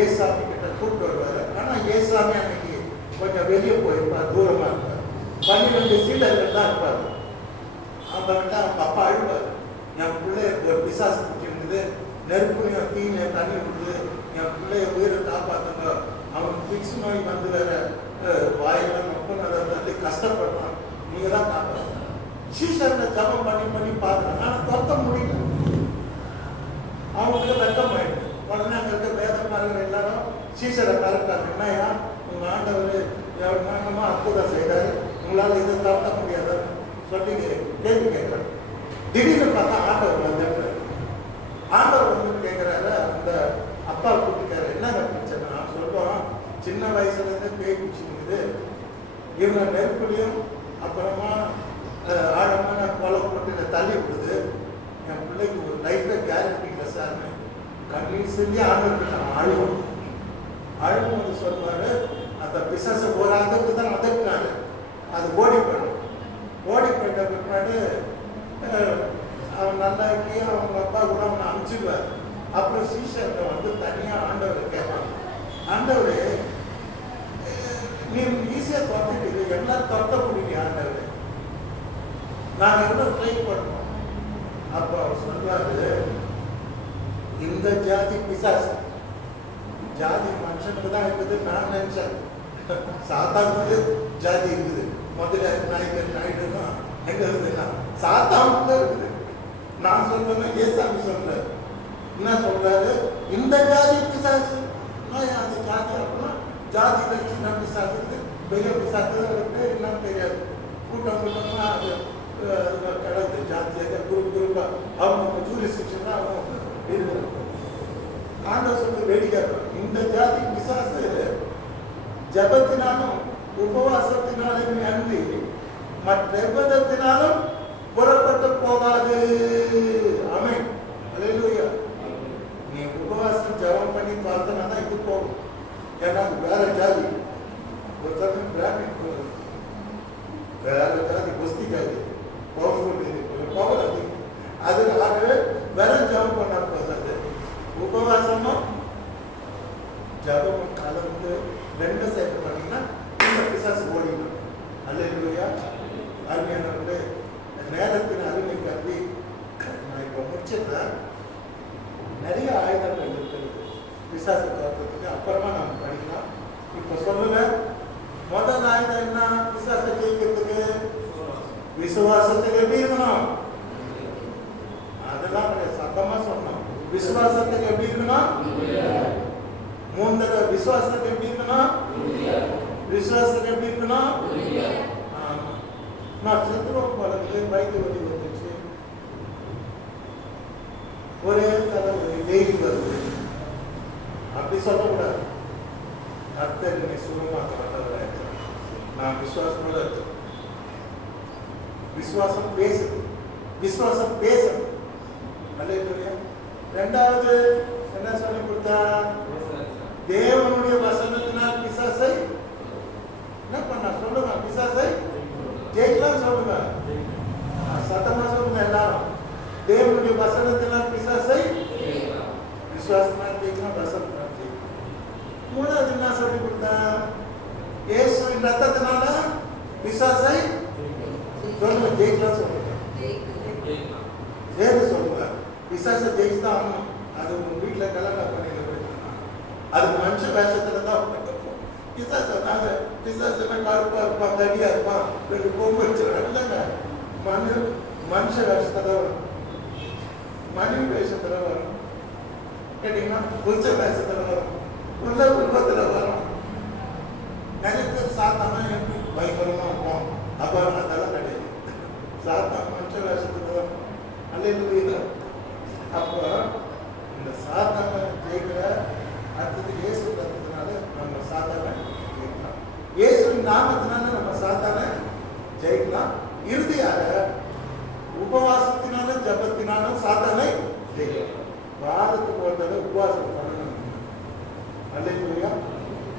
ஏசாமி கிட்ட கூப்பிட்டு வருவார். ஆனால் ஏசாமி அன்னைக்கு கொஞ்சம் வெளியே போயிருப்பார், தூரமாக இருப்பார். 12 சீடர்கள் தான் இருப்பார். அவங்ககிட்ட அவங்க அப்பா அழுவார், என் பிள்ளை ஒரு பிசாசு பிடிச்சிருந்தது, நெருப்புலையும் தீயிலையும் தண்ணி விடுது, என் பிள்ளைய உயிரை காப்பாற்றுங்க, அவனுக்கு பிக்ஸ் நோய் வந்து வேற வாயெல்லாம் ரொம்ப நல்லா கஷ்டப்படுறான், நீங்கள் தான் காப்பாற்றுங்க. சீசர்கிட்ட ஜபம் பண்ணி பண்ணி பார்க்குறாங்க, ஆனால் துரத்த முடியல. அவங்களுக்கு வெக்கம் ஆயிடுது. உடனே அங்கே இருக்க வேதக்காரர்கள் எல்லாரும் சீசரை பார்த்தாங்க. என்னையா உங்கள் ஆண்டவர் எவ்வளோ அற்புதம் செய்தார், உங்களால் இதை துரத்த முடியாதுன்னு சொல்லி கேள்வி கேட்குறாரு. திடீர்னு பார்த்தா ஆண்டவர் வந்துடுறாரு. ஆண்டவர் கேட்குறாரு, அந்த அப்பா கூப்பிட்டுக்காரு, என்னங்க பிரச்சனை? சொல்லுவோம், சின்ன வயசுலேருந்து பேய் பிடிச்சிருக்குது, இவங்க நெருப்புலையும் அப்புறமா ஆழமான கொலை போட்டு தள்ளி விடுது, என் பிள்ளைக்கு ஒரு லைஃப்பில் கேரண்டி இல்லை சார்னு கண்ணீர் சொல்லி ஆண்டவர்கிட்ட அழுவோம். அழுவும் சொல்லுவார், அந்த பிசாசை ஒரு அதற்கு தான் அதட்டினாரு, அது ஓடி போயிடும். ஓடி போயிட்ட பிற்பாடு அவன் நல்லாக்கி அவங்க அப்பா கூட அவனை அனுப்பிச்சிடுவார். அப்புறம் சீஷர்கிட்ட தனியாக ஆண்டவர் கேட்பாங்க, ஆண்டவர் நீ ஈஸியாக துரத்திட்டு எல்லாம் துரத்த முடியும் ஆண்டவர், நாங்கள் எவ்வளோ ட்ரை பண்ணுவோம். அப்போ அவர் சொல்வார், இந்த ஜாதி பிசாசு ஜாதி மனுஷனுக்கு தான் இருக்குது நான் நினைச்சேன். சாத்தானுக்கு ஜாதி இருக்குது, முதல்ல நாய்க்கு நாயுடுனா எங்க இருக்குதுன்னா சாத்தானுக்கு இருக்குது. நான் சொல்றேன்னா ஏசாமி சொல்றாரு, என்ன சொல்றாரு, இந்த ஜாதி பிசாசு நான் ஜாதி அப்படின்னா ஜாதியில சின்ன பிசாசுக்கு பெரிய பிசாசுக்கு என்னன்னு தெரியாது. கூட்டம் கூட்டமா அது கிடந்து ஜாதியாக குரூப்பா அவங்க ஜூரிஸ்டிக்ஷன் தான் அவங்க இருக்கிறாங்க. ஆண்டவர் சொல்லி வேடிக்கை இந்த ஜாதி பிசாசு ஜபத்தினாலும் உபவாசத்தினாலும் அன்றி மற்றெவ்வதத்தினாலும் புறப்பட்டு போகாது. ஆமென். அல்லேலூயா. நீ உபவாசம் ஜபம் பண்ணி பார்த்தனா தான் இது போகும். ஏன்னா வேற ஜாதி ஒரு சமயம் பிராமின் வேற ஜாதி குஸ்தி ஜாதி போகிறது. அதுக்காகவே வேற ஜபம் பண்ண போகிறது. உபவாசமும் ஜபமும் கலந்து ரெண்டு சேர்த்து பண்ணீங்கன்னா இந்த பிசாசு ஓடிடும். அல்லேலூயா. அருமையானவர்களே, நேரத்தின் அருமை கருதி நான் இப்போ முடிச்சிருந்தேன். நிறைய ஆயுதங்கள் இருக்கிறது பிசாசு தோற்றத்துக்கு. அப்புறமா நம்ம படிக்கலாம். இப்போ சொல்லுவேன். முதல் ஆயுதம் என்ன? பிசாசை ஜெயிக்கிறதுக்கு விசுவாசத்துக்கு எப்படி இருக்கணும்? அதெல்லாம் சத்தமா சொன்னோம். விசுவாசத்துக்கு எப்படி இருக்கணும்? மூன்றரை விசுவாசத்துக்கு எப்படி இருக்கணும்? விசுவாசத்துக்கு எப்படி இருக்கணும்? ஆமா. நான் செத்துருவோம் போலக்கு வயிற்று வலி வந்துச்சு. ஒரே தலைவலி டெய்லி வருது. அப்படி சொல்லக்கூடாது. கர்த்தர் என்னை சுகமாக்க வல்லவராக. நான் விசுவாசத்தோட இருக்கேன். விசுவாசம் பேசுது. விசுவாசம் பேசணும். அல்லேலூயா. ரெண்டாவது என்ன சொல்லி கொடுத்தா? தேவனுடைய வசனத்தினால் பிசாசை என்ன பண்ண சொல்லுங்க. பிசாசை ஜெயிக்கலாம் சொல்லுங்க. சத்தமா சொல்லுங்க எல்லாரும். தேவனுடைய வசனத்தினால் பிசாசை விசுவாசத்தினால் ஜெயிக்கலாம். வசனத்தினால் ஜெயிக்கலாம். மூணாவது என்ன சொல்லி கொடுத்தா? இயேசுவின் ரத்தத்தினால பிசாசை சொல்லுங்க. ஜெயிக்கலாம் சொல்லுங்க. ஜெயிக்க சொல்லுங்க. பிசாசை ஜெயிச்சுதான் ஆகணும். அது உங்க வீட்டில் கல்யாணம் பண்ணி அது மனுஷ வேஷத்துல தான் பட்டப்போம். பிசாசு நாங்க பிசாசுனா கருப்பா இருப்பான், தடியா இருப்பான், ரெண்டு கொம்பு வச்சிருக்காங்க. மனுஷ வேஷத்துல வரும். மனைவி வேஷத்துல வரும். கேட்டீங்கன்னா புருஷ வேஷத்துல வரும். உள்ள உருவத்துல வரும். நிறைய பேர் சாத்தானா எப்படி பயங்கரமா இருக்கும். அப்ப அதெல்லாம் கிடையாது. சாத்தான் மனுஷ வேஷத்துல வரும். அல்லேலூயா. அப்போ இந்த சாத்தான ஜெயிக்கிற அடுத்தது இயேசு ரத்தத்தினால நம்ம சாத்தான ஜெயிக்கலாம். இயேசுவின் நாமத்தினால நம்ம சாத்தான ஜெயிக்கலாம். இறுதியாக உபவாசத்தினாலும் ஜபத்தினாலும் சாத்தானை ஜெயிக்கலாம். வாரத்துக்கு ஒரு தடவை உபவாசம் பண்ணணும். அல்லேலூயா.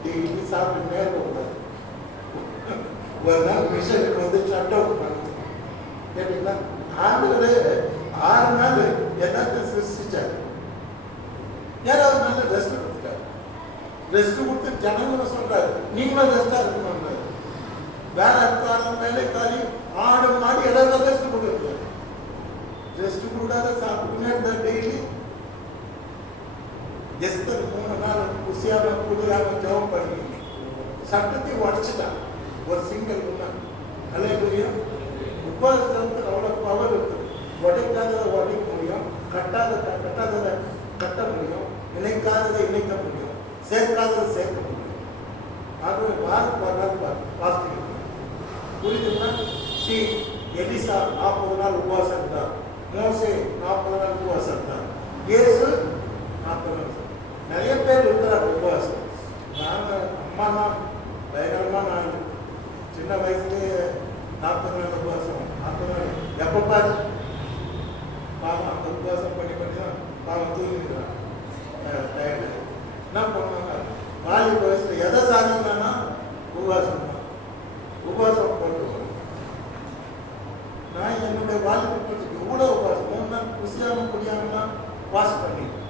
டெய்லி சாப்பிட்டு நேரம் கூடாது. ஒரு நாள் மிஷனுக்கு வந்து ஷட் அவுட் பண்ணணும். கேட்டீங்களா? ஆண்டவரே 6 நாள் எல்லாத்தையும் சிருஷ்டிச்சாரு. யாராவது நல்ல ரெஸ்ட் கொடுத்துட்டாரு. ரெஸ்ட் கொடுத்து ஜனங்களும் சொல்றாரு நீங்களும் ரெஸ்டா இருக்கணும். வேலை இருக்காலும் வேலைக்காரி ஆடு மாடி எல்லாரும் ரெஸ்ட் கொடுக்குறாரு. ரெஸ்ட் கொடுக்காத சாப்பிட்டுனே இருந்தா டெய்லி. எஸ்தர் 3 நாள் குசியாம குடியாம ஜெபம் பண்ணி சட்டத்தை உடச்சுட்டான். ஒரு சிங்கிள் உண்மை. அல்லேலூயா. உபவாசத்துக்கு அவ்வளவு பவர் இருக்குது. உடைக்காததை உடைக்க முடியும், கட்டாததை கட்ட முடியும், இணைக்காததை இணைக்க முடியும், சேர்க்காததை சேர்க்க முடியும். ஆகவே வாரத்துக்கு ஒரு நாள் பாஸ்டிங் புரியுதுன்னா? எலிசா 40 நாள் உபவாசம் இருந்தார். மோசே 40 நாள் உபவாசம் இருந்தார். இயேசு 40 நாள். நிறைய பேர் இருக்கிறார் உபவாசம். நாங்கள் அம்மா பயங்கரமாக நான் சின்ன வயசுலேயே 40 நாள் உபவாசம். 40 நாள் எப்போ பாரு பாவம் அந்த உபவாசம் பண்ணி தான் பாவம் தூங்கிக்கிறான். என்ன பண்ணுவாங்க? வாலிப வயசுல எதை சாதிக்கணும்னா உபவாசம் தான். உபவாசம் போட்டு நான் என்னுடைய வாலிபத்துக்கு எவ்வளோ உபவாசம் 3 நாள் குசியாம குடியாமலாம் பாஸ் பண்ணிட்டேன்.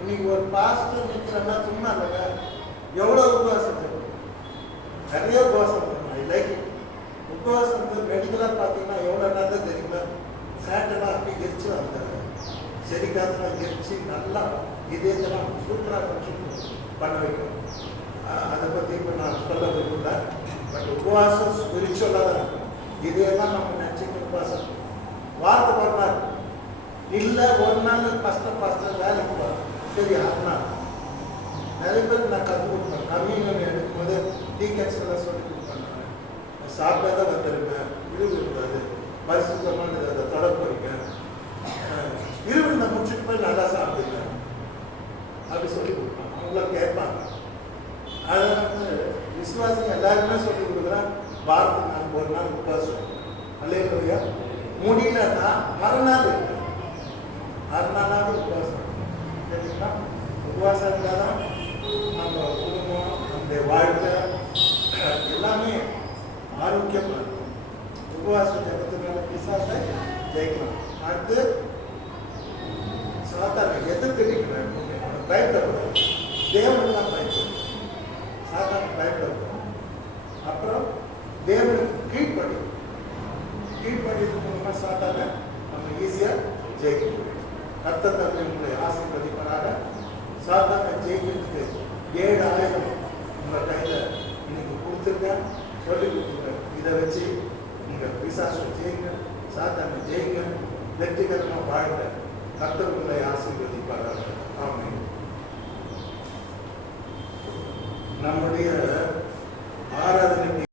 இன்னைக்கு ஒரு பாஸ்டர் நிற்கிறேன்னா சும்மா இல்லைங்க. எவ்வளோ உபவாசம் நிறைய உபவாசம் பண்ணணும். I like it. உபவாசம் மெடிக்கலாக பார்த்தீங்கன்னா எவ்வளோ நல்லது தெரியுமா? ஃபேட்டெல்லாம் அப்படி எரிச்சு அந்த செடிக்காதெல்லாம் எரிச்சு நல்லா இதெல்லாம் சூப்பராக பண்ண வைக்கணும். அதை பற்றி இப்போ நான் சொல்ல விரும்பல. பட் உபவாசம் ஸ்பிரிச்சுவலாக தான் இருக்கும். இதையெல்லாம் நம்ம நினச்சிட்டு உபவாசம் வாரத்துக்கு ஒரு நாள் இல்லை, ஒரு நாள் கஷ்டம் வேலைக்கு போகிறோம். சரி 6 நாள் நிறைய பேர் நான் கற்றுக் கொடுப்பேன். கம்யூனியன் எடுக்கும்போது டீக்கன்ஸ்லாம் சொல்லி கொடுப்பேன். நான் சாப்பிட்டா தான் வந்துடுவேன், விழுவிடக்கூடாது, பரிசுத்தமானது அதை தொடர்புங்க, விழுவிட முடிச்சுட்டு போய் நல்லா சாப்பிடுங்க அப்படி சொல்லி கொடுப்பேன். அவங்களாம் கேட்பாங்க. அதை வந்து விசுவாசம் எல்லாருமே சொல்லி கொடுக்குறேன். வாரத்துக்கு நான் ஒரு நாள் உபவாசம் அல்லையா, முடியலன்னா மறுநாள் இருக்கு, மறுநாளாவது உபவாசம். சரிங்களா? உபவாசம் இருந்தால் தான் நம்ம குடும்பம், நம்முடைய வாழ்க்கை எல்லாமே ஆரோக்கியமாக இருக்கும். உபவாசம் ஜபத்தினால பிசாசை ஜெயிக்கலாம். அடுத்து சாத்தானை எதிர்த்து நிற்கிறேன், பயப்படக்கூடாது, தேவனெல்லாம் பயப்படும், சாத்தானை பயப்படக்கூடாது. அப்புறம் தேவனுக்கு கீழ்ப்படிறது மூலமாக சாத்தானை நம்ம ஈஸியாக ஜெயிக்க முடியும். கர்த்தர் தாமே உங்களை ஆசீர்வதிப்பாராக. சாத்தானை ஜெயிக்கிறதுக்கு 7 ஆயுதம் உங்கள் கையில் இன்னைக்கு கொடுத்துருக்கேன், சொல்லி கொடுத்துருக்கேன். இதை வச்சு நீங்கள் பிசாசை ஜெயிங்க, சாத்தானை ஜெயிங்க, வெற்றிகரமாக வாழ்க. கர்த்தர் உங்களை ஆசீர்வதிப்பாராக. ஆமென். நம்முடைய